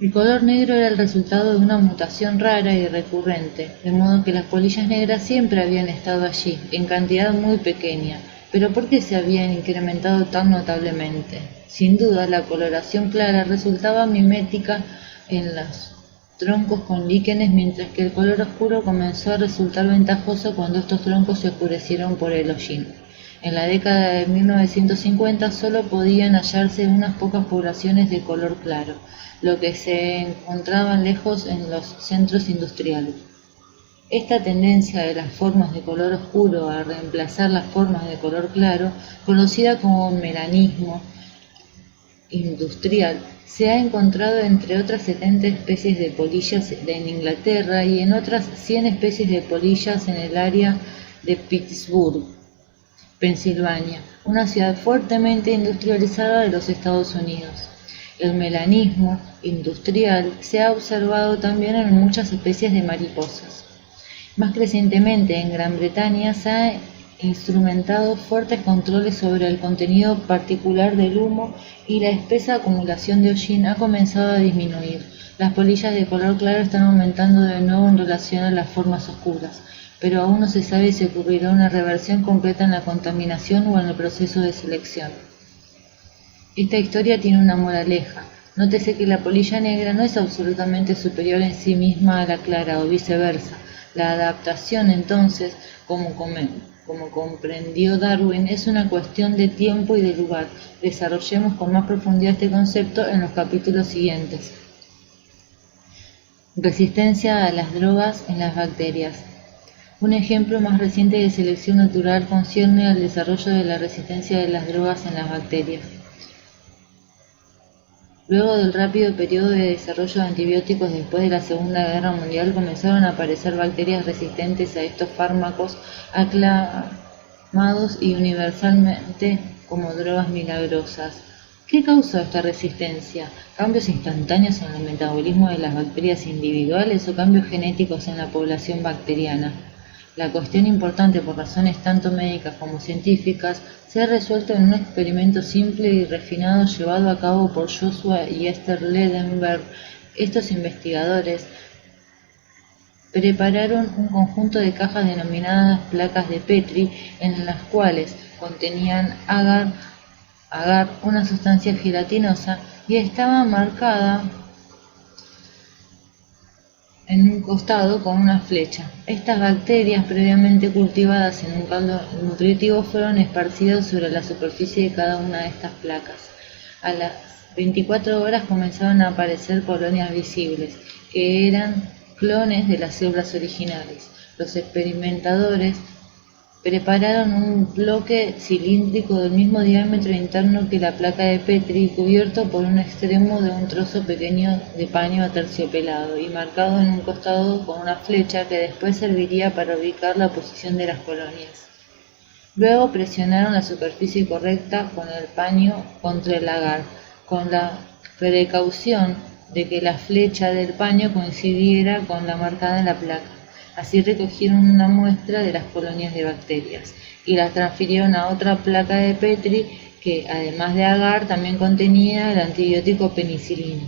El color negro era el resultado de una mutación rara y recurrente, de modo que las polillas negras siempre habían estado allí, en cantidad muy pequeña. Pero ¿por qué se habían incrementado tan notablemente? Sin duda, la coloración clara resultaba mimética en los troncos con líquenes, mientras que el color oscuro comenzó a resultar ventajoso cuando estos troncos se oscurecieron por el hollín. En la década de 1950 solo podían hallarse unas pocas poblaciones de color claro, lo que se encontraban lejos en los centros industriales. Esta tendencia de las formas de color oscuro a reemplazar las formas de color claro, conocida como melanismo industrial, se ha encontrado entre otras 70 especies de polillas en Inglaterra y en otras 100 especies de polillas en el área de Pittsburgh, Pensilvania, una ciudad fuertemente industrializada de los Estados Unidos. El melanismo industrial se ha observado también en muchas especies de mariposas. Más recientemente, en Gran Bretaña se han instrumentado fuertes controles sobre el contenido particular del humo y la espesa acumulación de hollín ha comenzado a disminuir. Las polillas de color claro están aumentando de nuevo en relación a las formas oscuras, pero aún no se sabe si ocurrirá una reversión completa en la contaminación o en el proceso de selección. Esta historia tiene una moraleja. Nótese que la polilla negra no es absolutamente superior en sí misma a la clara o viceversa. La adaptación, entonces, como comprendió Darwin, es una cuestión de tiempo y de lugar. Desarrollemos con más profundidad este concepto en los capítulos siguientes. Resistencia a las drogas en las bacterias. Un ejemplo más reciente de selección natural concierne al desarrollo de la resistencia de las drogas en las bacterias. Luego del rápido periodo de desarrollo de antibióticos después de la Segunda Guerra Mundial, comenzaron a aparecer bacterias resistentes a estos fármacos aclamados y universalmente como drogas milagrosas. ¿Qué causó esta resistencia? ¿Cambios instantáneos en el metabolismo de las bacterias individuales o cambios genéticos en la población bacteriana? La cuestión importante por razones tanto médicas como científicas se ha resuelto en un experimento simple y refinado llevado a cabo por Joshua y Esther Ledenberg. Estos investigadores prepararon un conjunto de cajas denominadas placas de Petri, en las cuales contenían agar, una sustancia gelatinosa, y estaba marcada en un costado con una flecha. Estas bacterias, previamente cultivadas en un caldo nutritivo, fueron esparcidas sobre la superficie de cada una de estas placas. A las 24 horas comenzaron a aparecer colonias visibles, que eran clones de las células originales. Los experimentadores prepararon un bloque cilíndrico del mismo diámetro interno que la placa de Petri, cubierto por un extremo de un trozo pequeño de paño aterciopelado y marcado en un costado con una flecha que después serviría para ubicar la posición de las colonias. Luego presionaron la superficie correcta con el paño contra el agar, con la precaución de que la flecha del paño coincidiera con la marcada en la placa. Así recogieron una muestra de las colonias de bacterias y las transfirieron a otra placa de Petri que, además de agar, también contenía el antibiótico penicilina.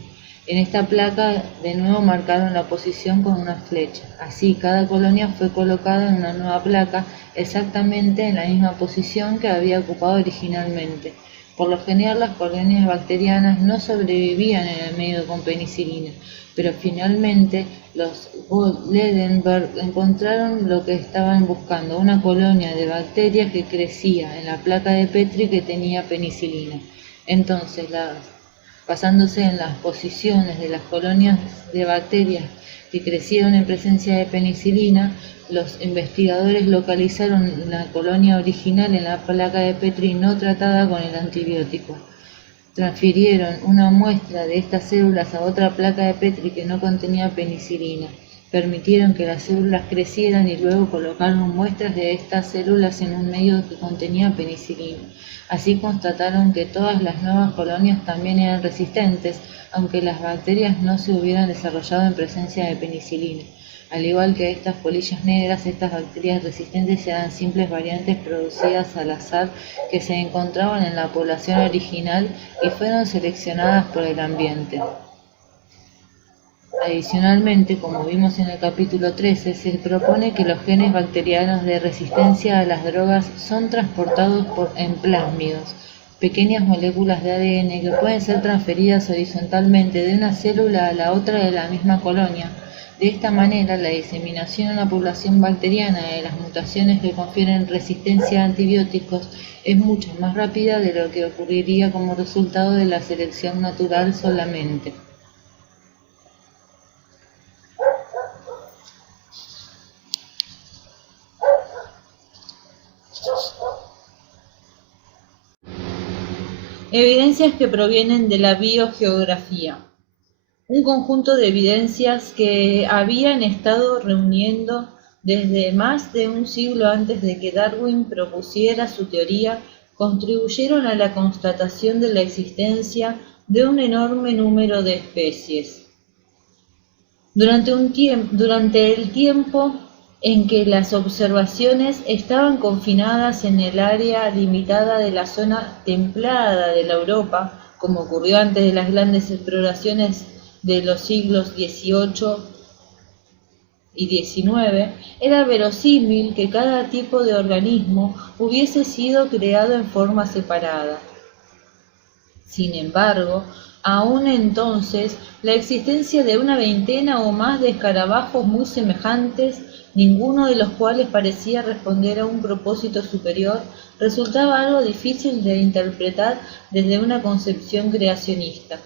En esta placa de nuevo marcaron la posición con una flecha. Así, cada colonia fue colocada en una nueva placa exactamente en la misma posición que había ocupado originalmente. Por lo general, las colonias bacterianas no sobrevivían en el medio con penicilina, pero finalmente los Gold-Ledenberg encontraron lo que estaban buscando, una colonia de bacterias que crecía en la placa de Petri que tenía penicilina. Entonces, basándose en las posiciones de las colonias de bacterias que crecieron en presencia de penicilina, los investigadores localizaron la colonia original en la placa de Petri no tratada con el antibiótico. Transfirieron una muestra de estas células a otra placa de Petri que no contenía penicilina. Permitieron que las células crecieran y luego colocaron muestras de estas células en un medio que contenía penicilina. Así constataron que todas las nuevas colonias también eran resistentes, aunque las bacterias no se hubieran desarrollado en presencia de penicilina. Al igual que estas polillas negras, estas bacterias resistentes eran simples variantes producidas al azar que se encontraban en la población original y fueron seleccionadas por el ambiente. Adicionalmente, como vimos en el capítulo 13, se propone que los genes bacterianos de resistencia a las drogas son transportados en plásmidos, pequeñas moléculas de ADN que pueden ser transferidas horizontalmente de una célula a la otra de la misma colonia. De esta manera, la diseminación en la población bacteriana de las mutaciones que confieren resistencia a antibióticos es mucho más rápida de lo que ocurriría como resultado de la selección natural solamente. Evidencias que provienen de la biogeografía. Un conjunto de evidencias que habían estado reuniendo desde más de un siglo antes de que Darwin propusiera su teoría, contribuyeron a la constatación de la existencia de un enorme número de especies. Durante el tiempo en que las observaciones estaban confinadas en el área limitada de la zona templada de la Europa, como ocurrió antes de las grandes exploraciones de los siglos XVIII y XIX, era verosímil que cada tipo de organismo hubiese sido creado en forma separada. Sin embargo, aún entonces, la existencia de una veintena o más de escarabajos muy semejantes, ninguno de los cuales parecía responder a un propósito superior, resultaba algo difícil de interpretar desde una concepción creacionista.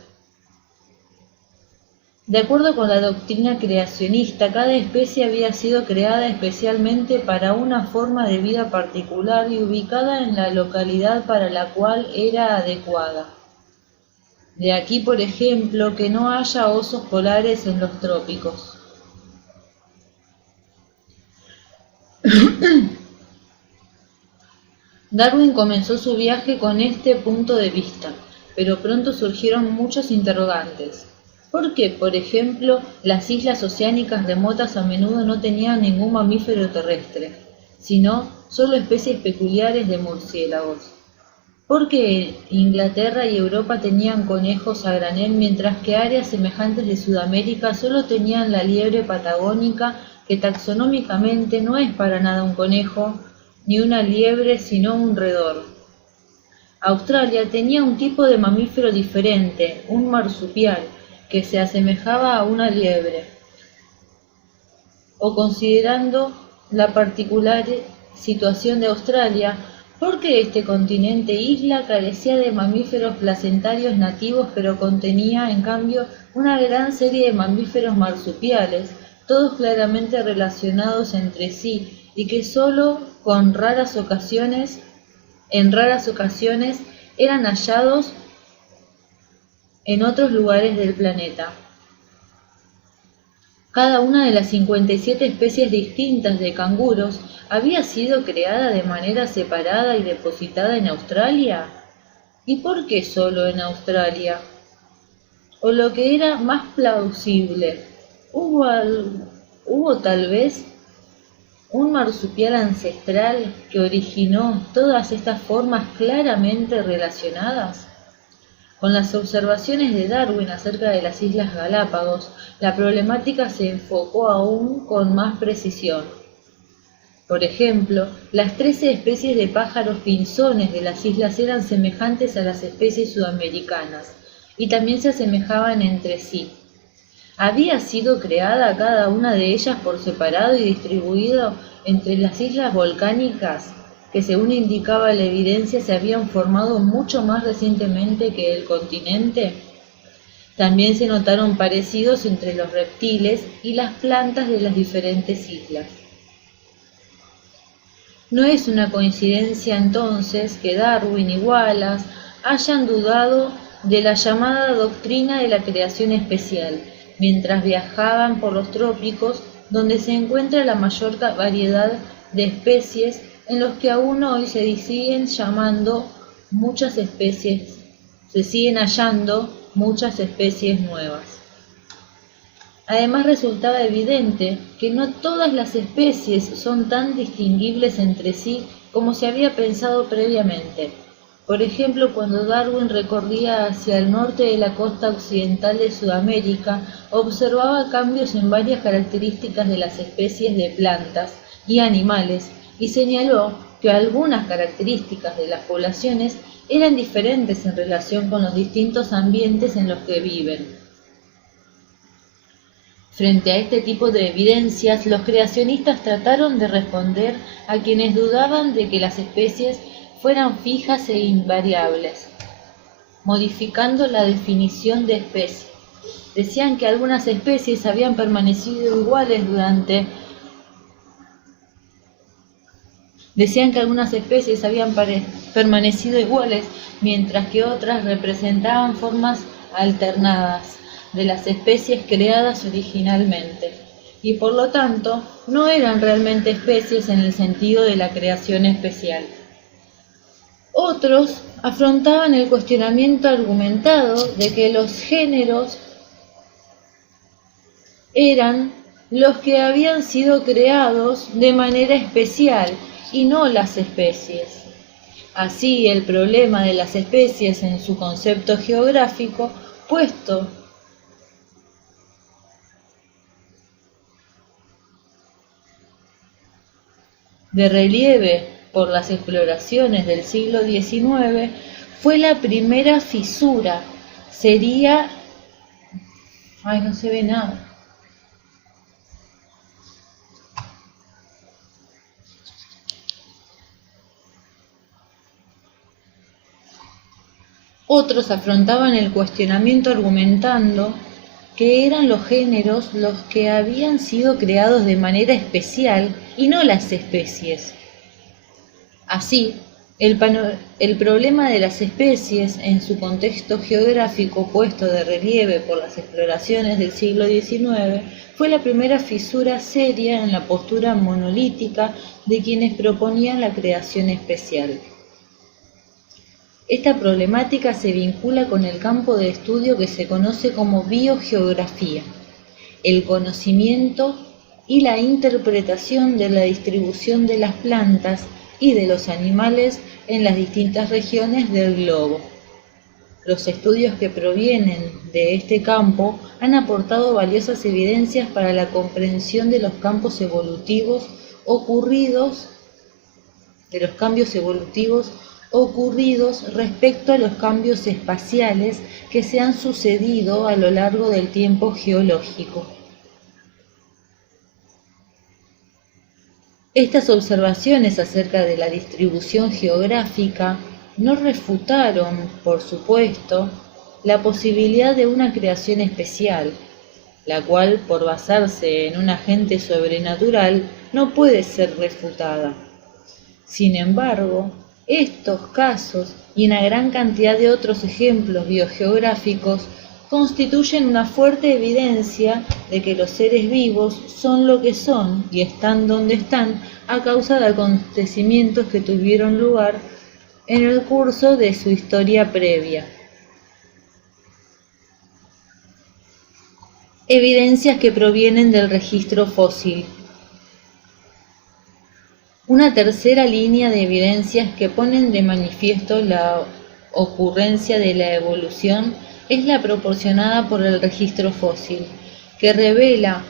De acuerdo con la doctrina creacionista, cada especie había sido creada especialmente para una forma de vida particular y ubicada en la localidad para la cual era adecuada. De aquí, por ejemplo, que no haya osos polares en los trópicos. Darwin comenzó su viaje con este punto de vista, pero pronto surgieron muchos interrogantes. ¿Por qué, por ejemplo, las islas oceánicas remotas a menudo no tenían ningún mamífero terrestre, sino solo especies peculiares de murciélagos? ¿Por qué Inglaterra y Europa tenían conejos a granel, mientras que áreas semejantes de Sudamérica solo tenían la liebre patagónica, que taxonómicamente no es para nada un conejo, ni una liebre, sino un roedor? Australia tenía un tipo de mamífero diferente, un marsupial, que se asemejaba a una liebre. o considerando la particular situación de Australia, porque este continente isla carecía de mamíferos placentarios nativos, pero contenía en cambio una gran serie de mamíferos marsupiales, todos claramente relacionados entre sí y que sólo en raras ocasiones eran hallados en otros lugares del planeta. Cada una de las 57 especies distintas de canguros había sido creada de manera separada y depositada en Australia. ¿Y por qué solo en Australia? O lo que era más plausible, ¿hubo tal vez un marsupial ancestral que originó todas estas formas claramente relacionadas? Con las observaciones de Darwin acerca de las Islas Galápagos, la problemática se enfocó aún con más precisión. Por ejemplo, las 13 especies de pájaros pinzones de las islas eran semejantes a las especies sudamericanas y también se asemejaban entre sí. ¿Había sido creada cada una de ellas por separado y distribuido entre las islas volcánicas que, según indicaba la evidencia, se habían formado mucho más recientemente que el continente? También se notaron parecidos entre los reptiles y las plantas de las diferentes islas. No es una coincidencia entonces que Darwin y Wallace hayan dudado de la llamada doctrina de la creación especial, mientras viajaban por los trópicos, donde se encuentra la mayor variedad de especies, en los que aún hoy se siguen hallando muchas especies nuevas. Además, resultaba evidente que no todas las especies son tan distinguibles entre sí como se había pensado previamente. Por ejemplo, cuando Darwin recorría hacia el norte de la costa occidental de Sudamérica, observaba cambios en varias características de las especies de plantas y animales y señaló que algunas características de las poblaciones eran diferentes en relación con los distintos ambientes en los que viven. Frente a este tipo de evidencias, los creacionistas trataron de responder a quienes dudaban de que las especies fueran fijas e invariables, modificando la definición de especie. Decían que algunas especies habían permanecido iguales mientras que otras representaban formas alternadas de las especies creadas originalmente, y por lo tanto no eran realmente especies en el sentido de la creación especial. Otros afrontaban el cuestionamiento argumentado de que los géneros eran los que habían sido creados de manera especial y no las especies. Así, el problema de las especies en su concepto geográfico, puesto de relieve por las exploraciones del siglo XIX, fue la primera fisura. No se ve nada. Otros afrontaban el cuestionamiento argumentando que eran los géneros los que habían sido creados de manera especial y no las especies. Así, el problema de las especies en su contexto geográfico puesto de relieve por las exploraciones del siglo XIX fue la primera fisura seria en la postura monolítica de quienes proponían la creación especial. Esta problemática se vincula con el campo de estudio que se conoce como biogeografía, el conocimiento y la interpretación de la distribución de las plantas y de los animales en las distintas regiones del globo. Los estudios que provienen de este campo han aportado valiosas evidencias para la comprensión de los cambios evolutivos ocurridos respecto a los cambios espaciales que se han sucedido a lo largo del tiempo geológico. Estas observaciones acerca de la distribución geográfica no refutaron, por supuesto, la posibilidad de una creación especial, la cual, por basarse en un agente sobrenatural, no puede ser refutada. Sin embargo, estos casos y una gran cantidad de otros ejemplos biogeográficos constituyen una fuerte evidencia de que los seres vivos son lo que son y están donde están a causa de acontecimientos que tuvieron lugar en el curso de su historia previa. Evidencias que provienen del registro fósil. Una tercera línea de evidencias que ponen de manifiesto la ocurrencia de la evolución es la proporcionada por el registro fósil, que revela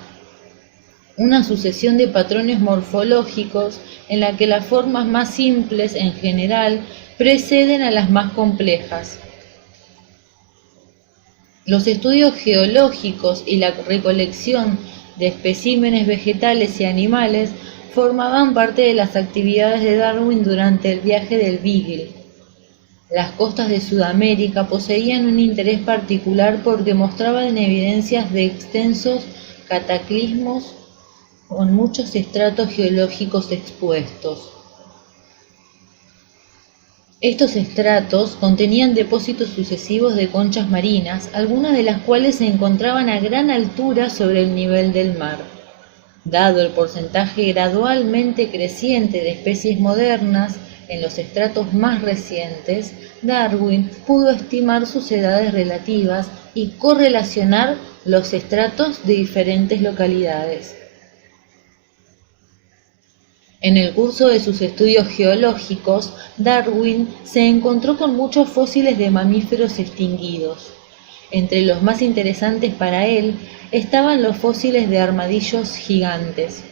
una sucesión de patrones morfológicos en la que las formas más simples en general preceden a las más complejas. Los estudios geológicos y la recolección de especímenes vegetales y animales formaban parte de las actividades de Darwin durante el viaje del Beagle. Las costas de Sudamérica poseían un interés particular porque mostraban evidencias de extensos cataclismos con muchos estratos geológicos expuestos. Estos estratos contenían depósitos sucesivos de conchas marinas, algunas de las cuales se encontraban a gran altura sobre el nivel del mar. Dado el porcentaje gradualmente creciente de especies modernas en los estratos más recientes, Darwin pudo estimar sus edades relativas y correlacionar los estratos de diferentes localidades. En el curso de sus estudios geológicos, Darwin se encontró con muchos fósiles de mamíferos extinguidos. Entre los más interesantes para él estaban los fósiles de armadillos gigantes.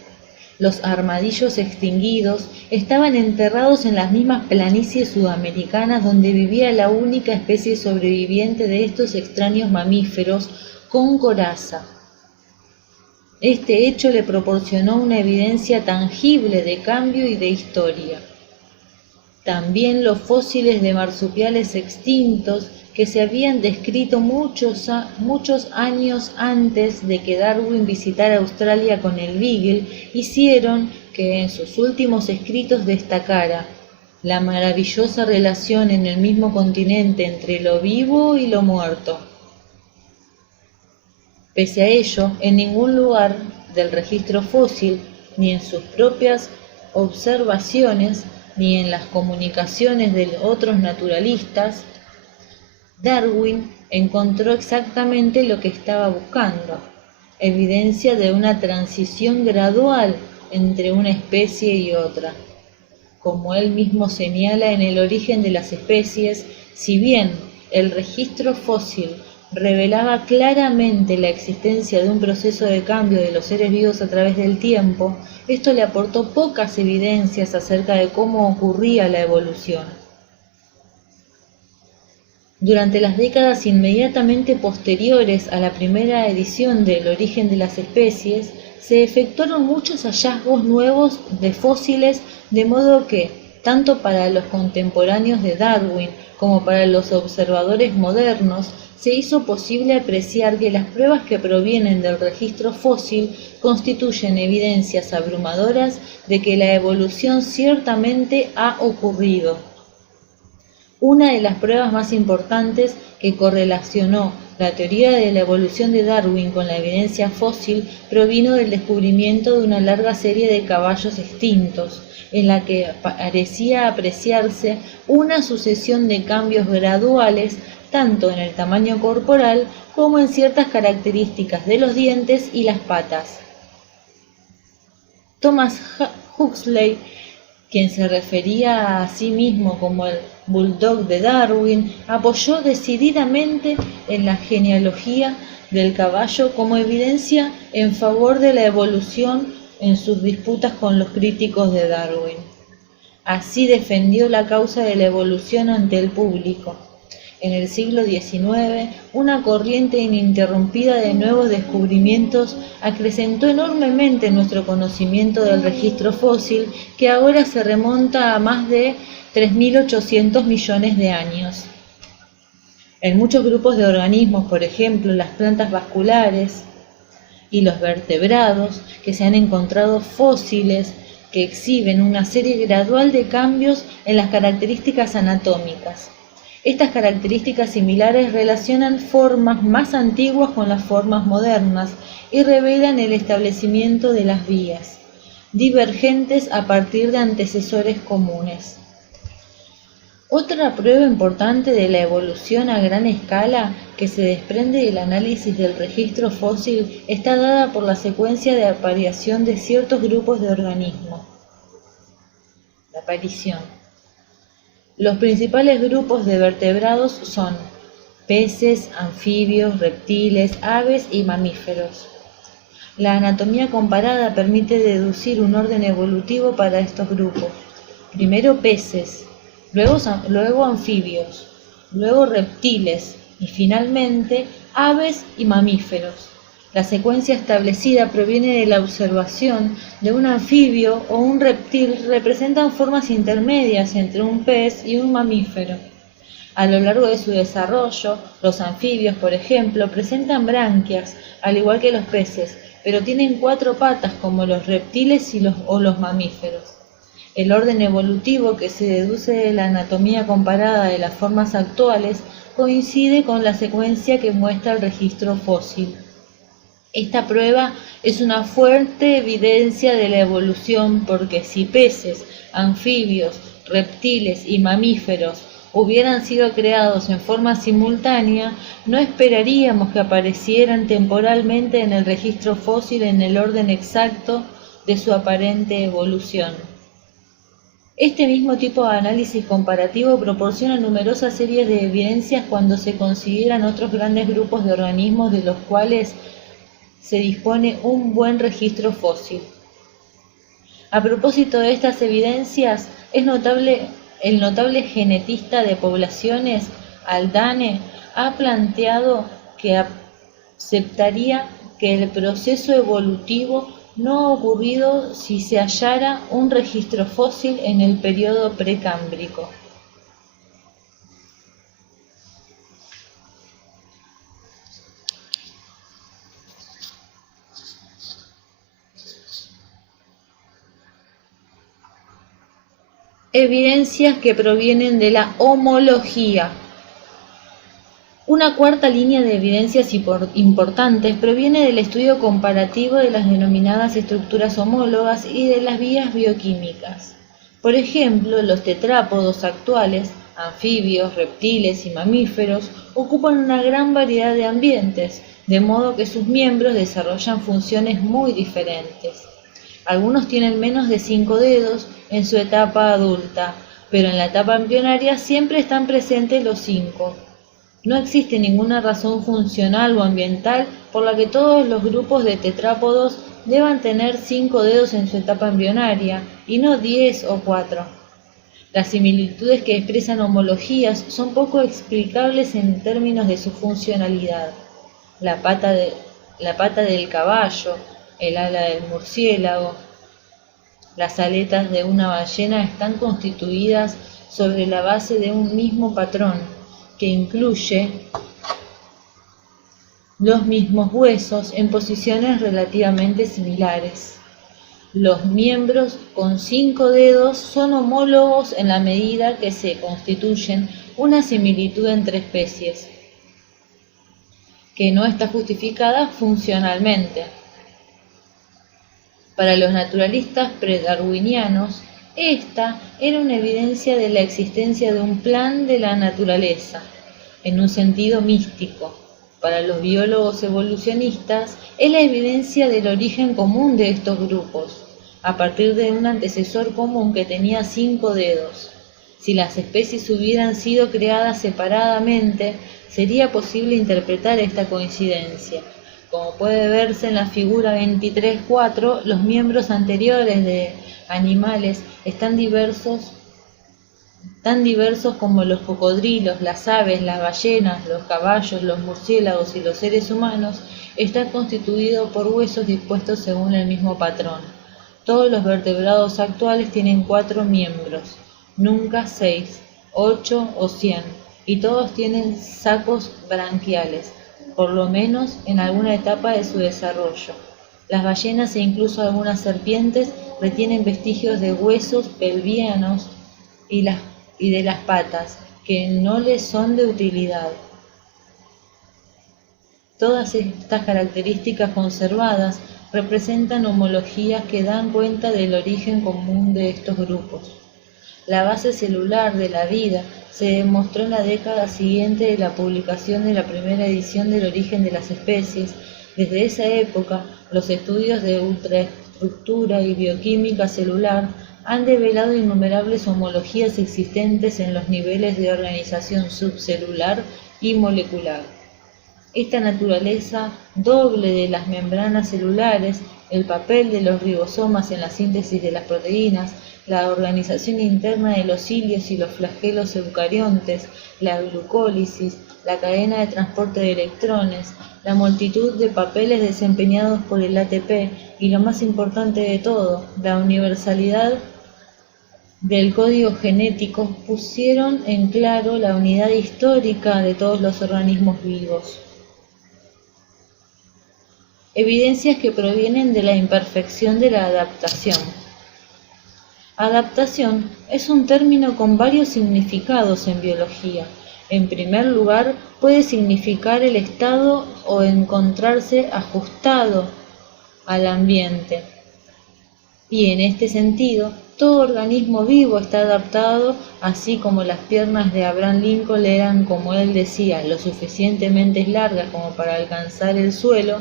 Los armadillos extinguidos estaban enterrados en las mismas planicies sudamericanas donde vivía la única especie sobreviviente de estos extraños mamíferos con coraza. Este hecho le proporcionó una evidencia tangible de cambio y de historia. También los fósiles de marsupiales extintos que se habían descrito muchos años antes de que Darwin visitara Australia con el Beagle hicieron que en sus últimos escritos destacara la maravillosa relación en el mismo continente entre lo vivo y lo muerto. Pese a ello, en ningún lugar del registro fósil, ni en sus propias observaciones, ni en las comunicaciones de otros naturalistas, Darwin encontró exactamente lo que estaba buscando, evidencia de una transición gradual entre una especie y otra. Como él mismo señala en el origen de las especies, si bien el registro fósil revelaba claramente la existencia de un proceso de cambio de los seres vivos a través del tiempo, esto le aportó pocas evidencias acerca de cómo ocurría la evolución. Durante las décadas inmediatamente posteriores a la primera edición del origen de las especies, se efectuaron muchos hallazgos nuevos de fósiles, de modo que, tanto para los contemporáneos de Darwin como para los observadores modernos, se hizo posible apreciar que las pruebas que provienen del registro fósil constituyen evidencias abrumadoras de que la evolución ciertamente ha ocurrido. Una de las pruebas más importantes que correlacionó la teoría de la evolución de Darwin con la evidencia fósil provino del descubrimiento de una larga serie de caballos extintos, en la que parecía apreciarse una sucesión de cambios graduales tanto en el tamaño corporal como en ciertas características de los dientes y las patas. Thomas Huxley, quien se refería a sí mismo como el bulldog de Darwin, apoyó decididamente en la genealogía del caballo como evidencia en favor de la evolución en sus disputas con los críticos de Darwin. Así defendió la causa de la evolución ante el público. En el siglo XIX, una corriente ininterrumpida de nuevos descubrimientos acrecentó enormemente nuestro conocimiento del registro fósil, que ahora se remonta a más de 3.800 millones de años. En muchos grupos de organismos, por ejemplo, las plantas vasculares y los vertebrados, que se han encontrado fósiles que exhiben una serie gradual de cambios en las características anatómicas. Estas características similares relacionan formas más antiguas con las formas modernas y revelan el establecimiento de las vías divergentes a partir de antecesores comunes. Otra prueba importante de la evolución a gran escala que se desprende del análisis del registro fósil está dada por la secuencia de aparición de ciertos grupos de organismos. La aparición. Los principales grupos de vertebrados son peces, anfibios, reptiles, aves y mamíferos. La anatomía comparada permite deducir un orden evolutivo para estos grupos. Primero peces, luego anfibios, luego reptiles y finalmente aves y mamíferos. La secuencia establecida proviene de la observación de un anfibio o un reptil. Representan formas intermedias entre un pez y un mamífero. A lo largo de su desarrollo, los anfibios, por ejemplo, presentan branquias, al igual que los peces, pero tienen 4 patas como los reptiles o los mamíferos. El orden evolutivo que se deduce de la anatomía comparada de las formas actuales coincide con la secuencia que muestra el registro fósil. Esta prueba es una fuerte evidencia de la evolución, porque si peces, anfibios, reptiles y mamíferos hubieran sido creados en forma simultánea, no esperaríamos que aparecieran temporalmente en el registro fósil en el orden exacto de su aparente evolución. Este mismo tipo de análisis comparativo proporciona numerosas series de evidencias cuando se consideran otros grandes grupos de organismos de los cuales se dispone un buen registro fósil. A propósito de estas evidencias, el notable genetista de poblaciones, Haldane, ha planteado que aceptaría que el proceso evolutivo no ha ocurrido si se hallara un registro fósil en el periodo precámbrico. Evidencias que provienen de la homología. Una cuarta línea de evidencias importantes proviene del estudio comparativo de las denominadas estructuras homólogas y de las vías bioquímicas. Por ejemplo, los tetrápodos actuales, anfibios, reptiles y mamíferos, ocupan una gran variedad de ambientes, de modo que sus miembros desarrollan funciones muy diferentes. Algunos tienen menos de 5 dedos en su etapa adulta, pero en la etapa embrionaria siempre están presentes los 5. No existe ninguna razón funcional o ambiental por la que todos los grupos de tetrápodos deban tener 5 dedos en su etapa embrionaria y no 10 o 4. Las similitudes que expresan homologías son poco explicables en términos de su funcionalidad. La pata del caballo, el ala del murciélago, las aletas de una ballena están constituidas sobre la base de un mismo patrón que incluye los mismos huesos en posiciones relativamente similares. Los miembros con 5 dedos son homólogos en la medida que se constituyen una similitud entre especies, que no está justificada funcionalmente. Para los naturalistas predarwinianos, esta era una evidencia de la existencia de un plan de la naturaleza, en un sentido místico. Para los biólogos evolucionistas, es la evidencia del origen común de estos grupos, a partir de un antecesor común que tenía 5 dedos. Si las especies hubieran sido creadas separadamente, sería posible interpretar esta coincidencia. Como puede verse en la figura 23.4, los miembros anteriores de animales están dispersos tan diversos como los cocodrilos, las aves, las ballenas, los caballos, los murciélagos y los seres humanos, está constituido por huesos dispuestos según el mismo patrón. Todos los vertebrados actuales tienen 4 miembros, nunca 6, 8 o 100, y todos tienen sacos branquiales, por lo menos en alguna etapa de su desarrollo. Las ballenas e incluso algunas serpientes retienen vestigios de huesos pelvianos y de las patas, que no les son de utilidad. Todas estas características conservadas representan homologías que dan cuenta del origen común de estos grupos. La base celular de la vida se demostró en la década siguiente de la publicación de la primera edición del origen de las especies. Desde esa época, los estudios de ultraestructura y bioquímica celular han develado innumerables homologías existentes en los niveles de organización subcelular y molecular. Esta naturaleza doble de las membranas celulares, el papel de los ribosomas en la síntesis de las proteínas, la organización interna de los cilios y los flagelos eucariontes, la glucólisis, la cadena de transporte de electrones, la multitud de papeles desempeñados por el ATP y lo más importante de todo, la universalidad del código genético pusieron en claro la unidad histórica de todos los organismos vivos. Evidencias que provienen de la imperfección de la adaptación. Adaptación es un término con varios significados en biología. En primer lugar, puede significar el estado o encontrarse ajustado al ambiente. Y en este sentido, todo organismo vivo está adaptado, así como las piernas de Abraham Lincoln eran, como él decía, lo suficientemente largas como para alcanzar el suelo.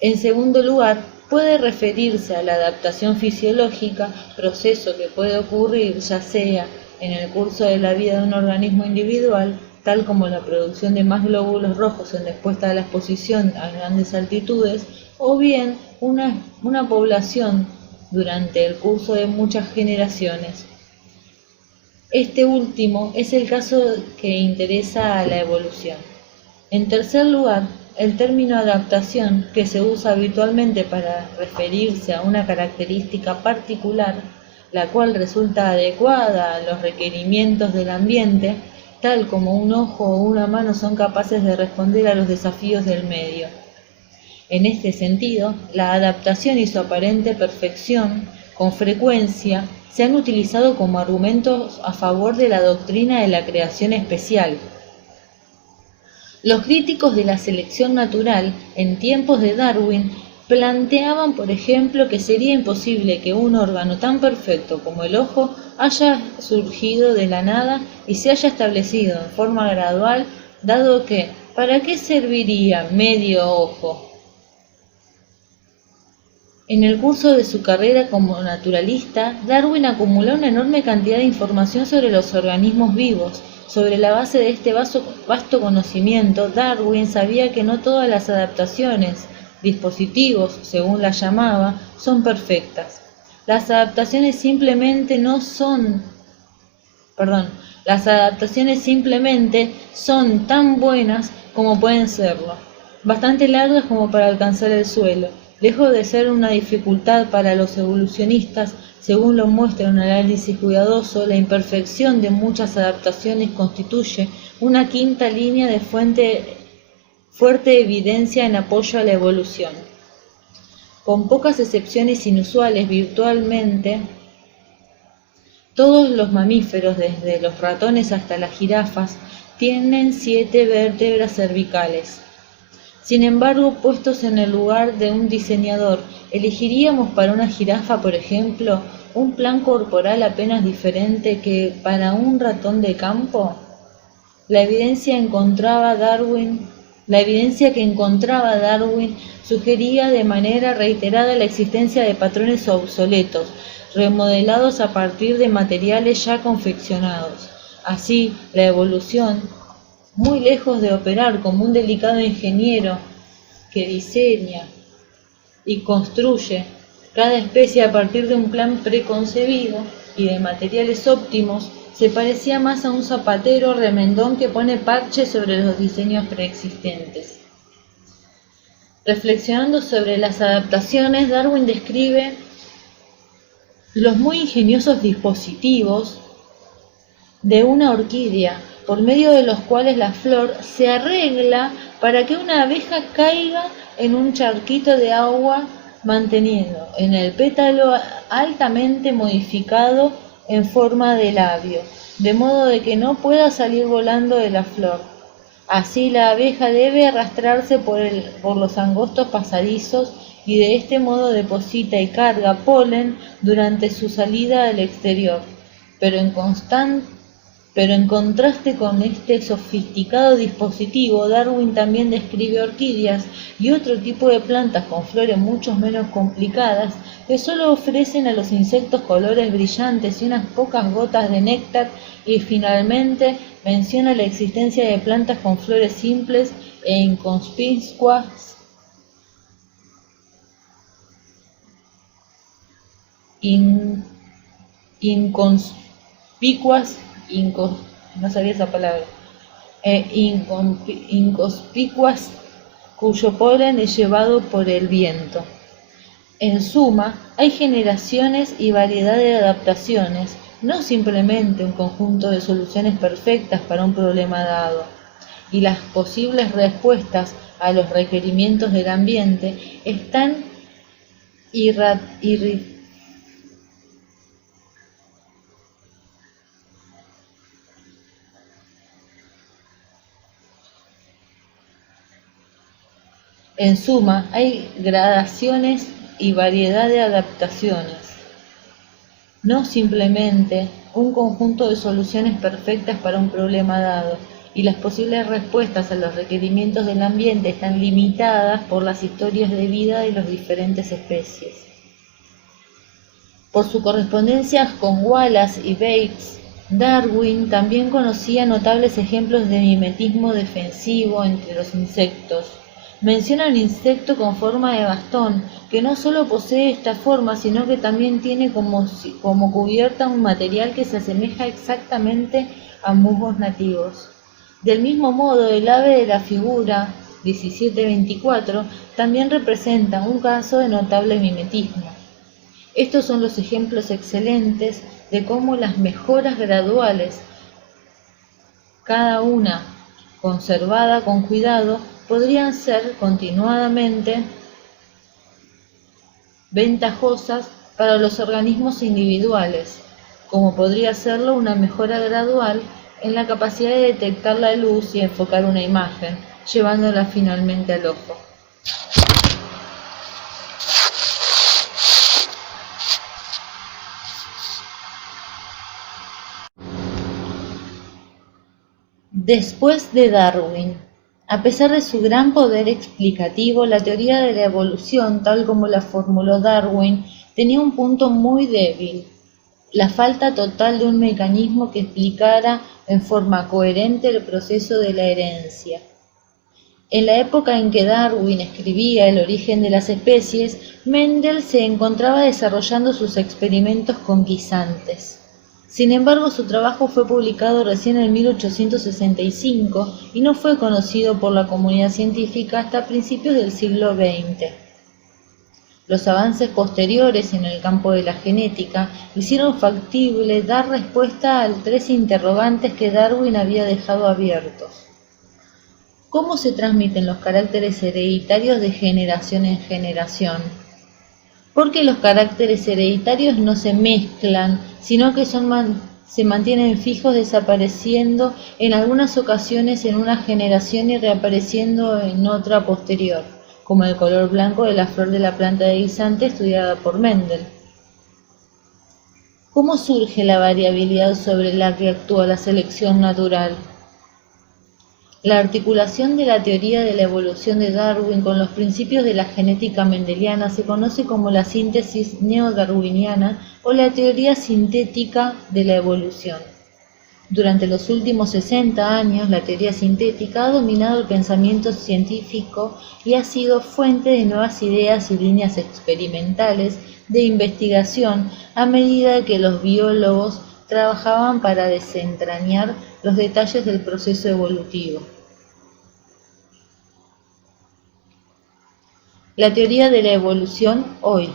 En segundo lugar, puede referirse a la adaptación fisiológica, proceso que puede ocurrir ya sea en el curso de la vida de un organismo individual, tal como la producción de más glóbulos rojos en respuesta a la exposición a grandes altitudes, o bien una población durante el curso de muchas generaciones. Este último es el caso que interesa a la evolución. En tercer lugar, el término adaptación, que se usa habitualmente para referirse a una característica particular, la cual resulta adecuada a los requerimientos del ambiente, tal como un ojo o una mano son capaces de responder a los desafíos del medio. En este sentido, la adaptación y su aparente perfección, con frecuencia, se han utilizado como argumentos a favor de la doctrina de la creación especial. Los críticos de la selección natural, en tiempos de Darwin, planteaban, por ejemplo, que sería imposible que un órgano tan perfecto como el ojo haya surgido de la nada y se haya establecido en forma gradual, dado que, ¿para qué serviría medio ojo? En el curso de su carrera como naturalista, Darwin acumuló una enorme cantidad de información sobre los organismos vivos. Sobre la base de este vasto conocimiento, Darwin sabía que no todas las adaptaciones, dispositivos, según las llamaba, son perfectas. Las adaptaciones simplemente son tan buenas como pueden serlo, bastante largas como para alcanzar el suelo. Lejos de ser una dificultad para los evolucionistas, según lo muestra un análisis cuidadoso, la imperfección de muchas adaptaciones constituye una quinta línea de fuerte evidencia en apoyo a la evolución. Con pocas excepciones inusuales, virtualmente todos los mamíferos, desde los ratones hasta las jirafas, tienen 7 vértebras cervicales. Sin embargo, puestos en el lugar de un diseñador, ¿elegiríamos para una jirafa, por ejemplo, un plan corporal apenas diferente que para un ratón de campo? La evidencia que encontraba Darwin sugería de manera reiterada la existencia de patrones obsoletos, remodelados a partir de materiales ya confeccionados. Así, la evolución, muy lejos de operar como un delicado ingeniero que diseña y construye cada especie a partir de un plan preconcebido, y de materiales óptimos, se parecía más a un zapatero remendón que pone parche sobre los diseños preexistentes. Reflexionando sobre las adaptaciones, Darwin describe los muy ingeniosos dispositivos de una orquídea, por medio de los cuales la flor se arregla para que una abeja caiga en un charquito de agua, manteniendo en el pétalo altamente modificado en forma de labio, de modo de que no pueda salir volando de la flor. Así la abeja debe arrastrarse por los angostos pasadizos y de este modo deposita y carga polen durante su salida al exterior, pero en contraste con este sofisticado dispositivo, Darwin también describe orquídeas y otro tipo de plantas con flores mucho menos complicadas que solo ofrecen a los insectos colores brillantes y unas pocas gotas de néctar, y finalmente menciona la existencia de plantas con flores simples e inconspicuas inconspicuas cuyo polen es llevado por el viento. En suma, hay generaciones y variedad de adaptaciones, no simplemente un conjunto de soluciones perfectas para un problema dado, y las posibles respuestas a los requerimientos del ambiente están En suma, hay gradaciones y variedad de adaptaciones, no simplemente un conjunto de soluciones perfectas para un problema dado, y las posibles respuestas a los requerimientos del ambiente están limitadas por las historias de vida de las diferentes especies. Por su correspondencia con Wallace y Bates, Darwin también conocía notables ejemplos de mimetismo defensivo entre los insectos. Menciona un insecto con forma de bastón, que no solo posee esta forma, sino que también tiene como cubierta un material que se asemeja exactamente a musgos nativos. Del mismo modo, el ave de la figura 1724 también representa un caso de notable mimetismo. Estos son los ejemplos excelentes de cómo las mejoras graduales, cada una conservada con cuidado, podrían ser continuadamente ventajosas para los organismos individuales, como podría serlo una mejora gradual en la capacidad de detectar la luz y enfocar una imagen, llevándola finalmente al ojo. Después de Darwin, a pesar de su gran poder explicativo, la teoría de la evolución, tal como la formuló Darwin, tenía un punto muy débil: la falta total de un mecanismo que explicara en forma coherente el proceso de la herencia. En la época en que Darwin escribía El origen de las especies, Mendel se encontraba desarrollando sus experimentos con guisantes. Sin embargo, su trabajo fue publicado recién en 1865 y no fue conocido por la comunidad científica hasta principios del siglo XX. Los avances posteriores en el campo de la genética hicieron factible dar respuesta a 3 interrogantes que Darwin había dejado abiertos. ¿Cómo se transmiten los caracteres hereditarios de generación en generación? ¿Por qué los caracteres hereditarios no se mezclan, sino que se mantienen fijos, desapareciendo en algunas ocasiones en una generación y reapareciendo en otra posterior, como el color blanco de la flor de la planta de guisante estudiada por Mendel? ¿Cómo surge la variabilidad sobre la que actúa la selección natural? La articulación de la teoría de la evolución de Darwin con los principios de la genética mendeliana se conoce como la síntesis neodarwiniana o la teoría sintética de la evolución. Durante los últimos 60 años, la teoría sintética ha dominado el pensamiento científico y ha sido fuente de nuevas ideas y líneas experimentales de investigación a medida que los biólogos trabajaban para desentrañar los detalles del proceso evolutivo. La teoría de la evolución hoy.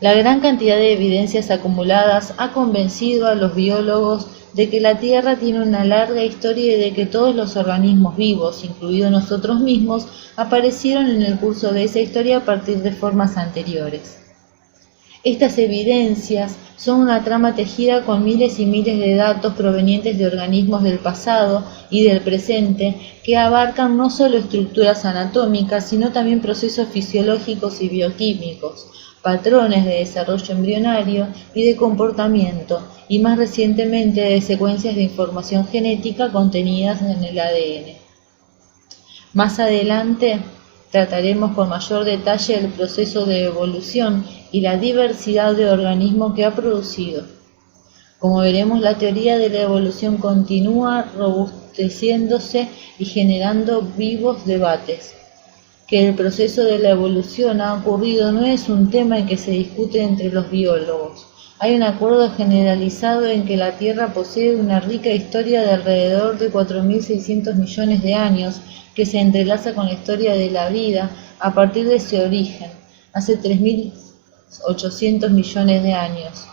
La gran cantidad de evidencias acumuladas ha convencido a los biólogos de que la Tierra tiene una larga historia y de que todos los organismos vivos, incluidos nosotros mismos, aparecieron en el curso de esa historia a partir de formas anteriores. Estas evidencias son una trama tejida con miles y miles de datos provenientes de organismos del pasado y del presente que abarcan no solo estructuras anatómicas, sino también procesos fisiológicos y bioquímicos, patrones de desarrollo embrionario y de comportamiento, y más recientemente de secuencias de información genética contenidas en el ADN. Más adelante trataremos con mayor detalle el proceso de evolución y la diversidad de organismos que ha producido. Como veremos, la teoría de la evolución continúa robusteciéndose y generando vivos debates. Que el proceso de la evolución ha ocurrido no es un tema en que se discute entre los biólogos. Hay un acuerdo generalizado en que la Tierra posee una rica historia de alrededor de 4.600 millones de años que se entrelaza con la historia de la vida a partir de ese origen, hace 3.800 millones de años.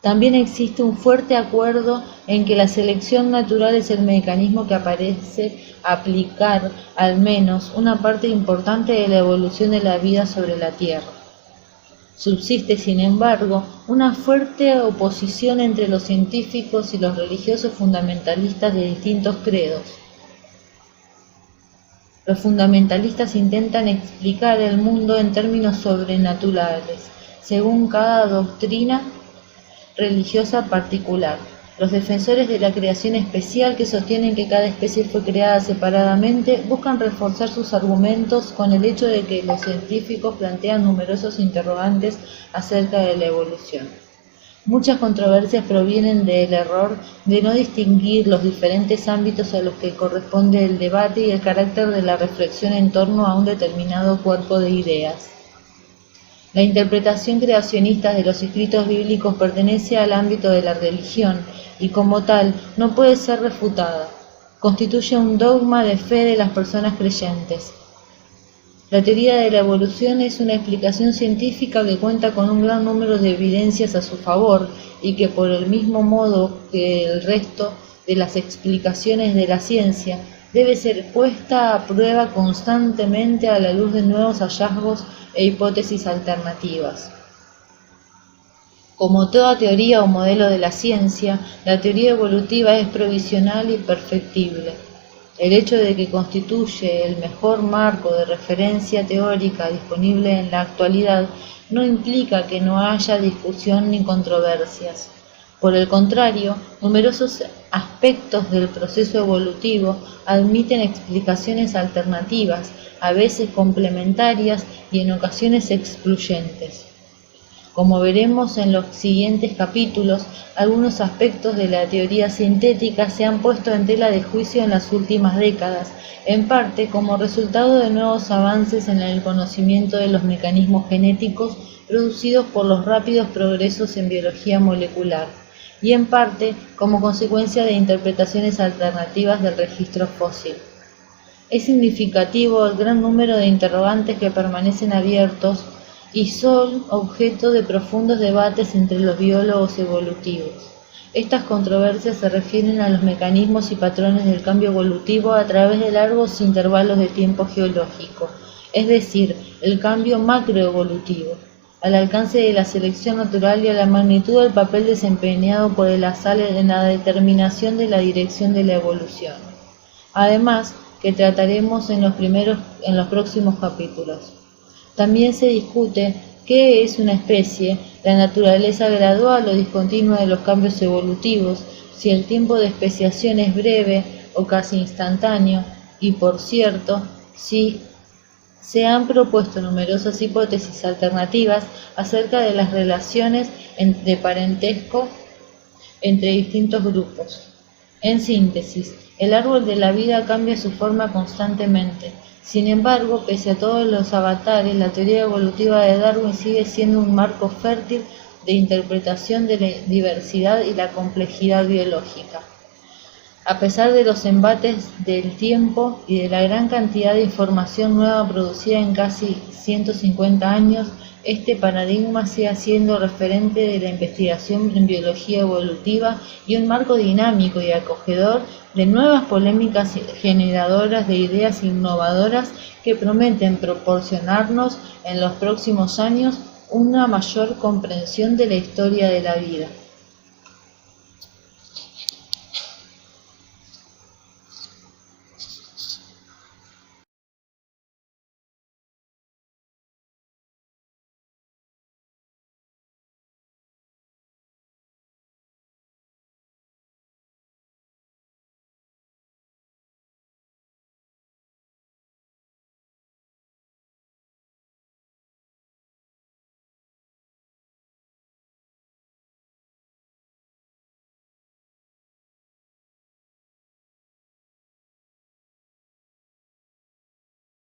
También existe un fuerte acuerdo en que la selección natural es el mecanismo que parece aplicar al menos una parte importante de la evolución de la vida sobre la Tierra. Subsiste, sin embargo, una fuerte oposición entre los científicos y los religiosos fundamentalistas de distintos credos. Los fundamentalistas intentan explicar el mundo en términos sobrenaturales, según cada doctrina religiosa particular. Los defensores de la creación especial, que sostienen que cada especie fue creada separadamente, buscan reforzar sus argumentos con el hecho de que los científicos plantean numerosos interrogantes acerca de la evolución. Muchas controversias provienen del error de no distinguir los diferentes ámbitos a los que corresponde el debate y el carácter de la reflexión en torno a un determinado cuerpo de ideas. La interpretación creacionista de los escritos bíblicos pertenece al ámbito de la religión y como tal no puede ser refutada. Constituye un dogma de fe de las personas creyentes. La teoría de la evolución es una explicación científica que cuenta con un gran número de evidencias a su favor y que, por el mismo modo que el resto de las explicaciones de la ciencia, debe ser puesta a prueba constantemente a la luz de nuevos hallazgos e hipótesis alternativas. Como toda teoría o modelo de la ciencia, la teoría evolutiva es provisional y perfectible. El hecho de que constituye el mejor marco de referencia teórica disponible en la actualidad no implica que no haya discusión ni controversias. Por el contrario, numerosos aspectos del proceso evolutivo admiten explicaciones alternativas, a veces complementarias y en ocasiones excluyentes. Como veremos en los siguientes capítulos, algunos aspectos de la teoría sintética se han puesto en tela de juicio en las últimas décadas, en parte como resultado de nuevos avances en el conocimiento de los mecanismos genéticos producidos por los rápidos progresos en biología molecular, y en parte como consecuencia de interpretaciones alternativas del registro fósil. Es significativo el gran número de interrogantes que permanecen abiertos y son objeto de profundos debates entre los biólogos evolutivos. Estas controversias se refieren a los mecanismos y patrones del cambio evolutivo a través de largos intervalos de tiempo geológico, es decir, el cambio macroevolutivo, al alcance de la selección natural y a la magnitud del papel desempeñado por el azar en la determinación de la dirección de la evolución. Además, que trataremos en los próximos capítulos. También se discute qué es una especie, la naturaleza gradual o discontinua de los cambios evolutivos, si el tiempo de especiación es breve o casi instantáneo, y por cierto, si se han propuesto numerosas hipótesis alternativas acerca de las relaciones de parentesco entre distintos grupos. En síntesis, el árbol de la vida cambia su forma constantemente. Sin embargo, pese a todos los avatares, la teoría evolutiva de Darwin sigue siendo un marco fértil de interpretación de la diversidad y la complejidad biológica. A pesar de los embates del tiempo y de la gran cantidad de información nueva producida en casi 150 años, este paradigma sigue siendo referente de la investigación en biología evolutiva y un marco dinámico y acogedor de nuevas polémicas generadoras de ideas innovadoras que prometen proporcionarnos en los próximos años una mayor comprensión de la historia de la vida.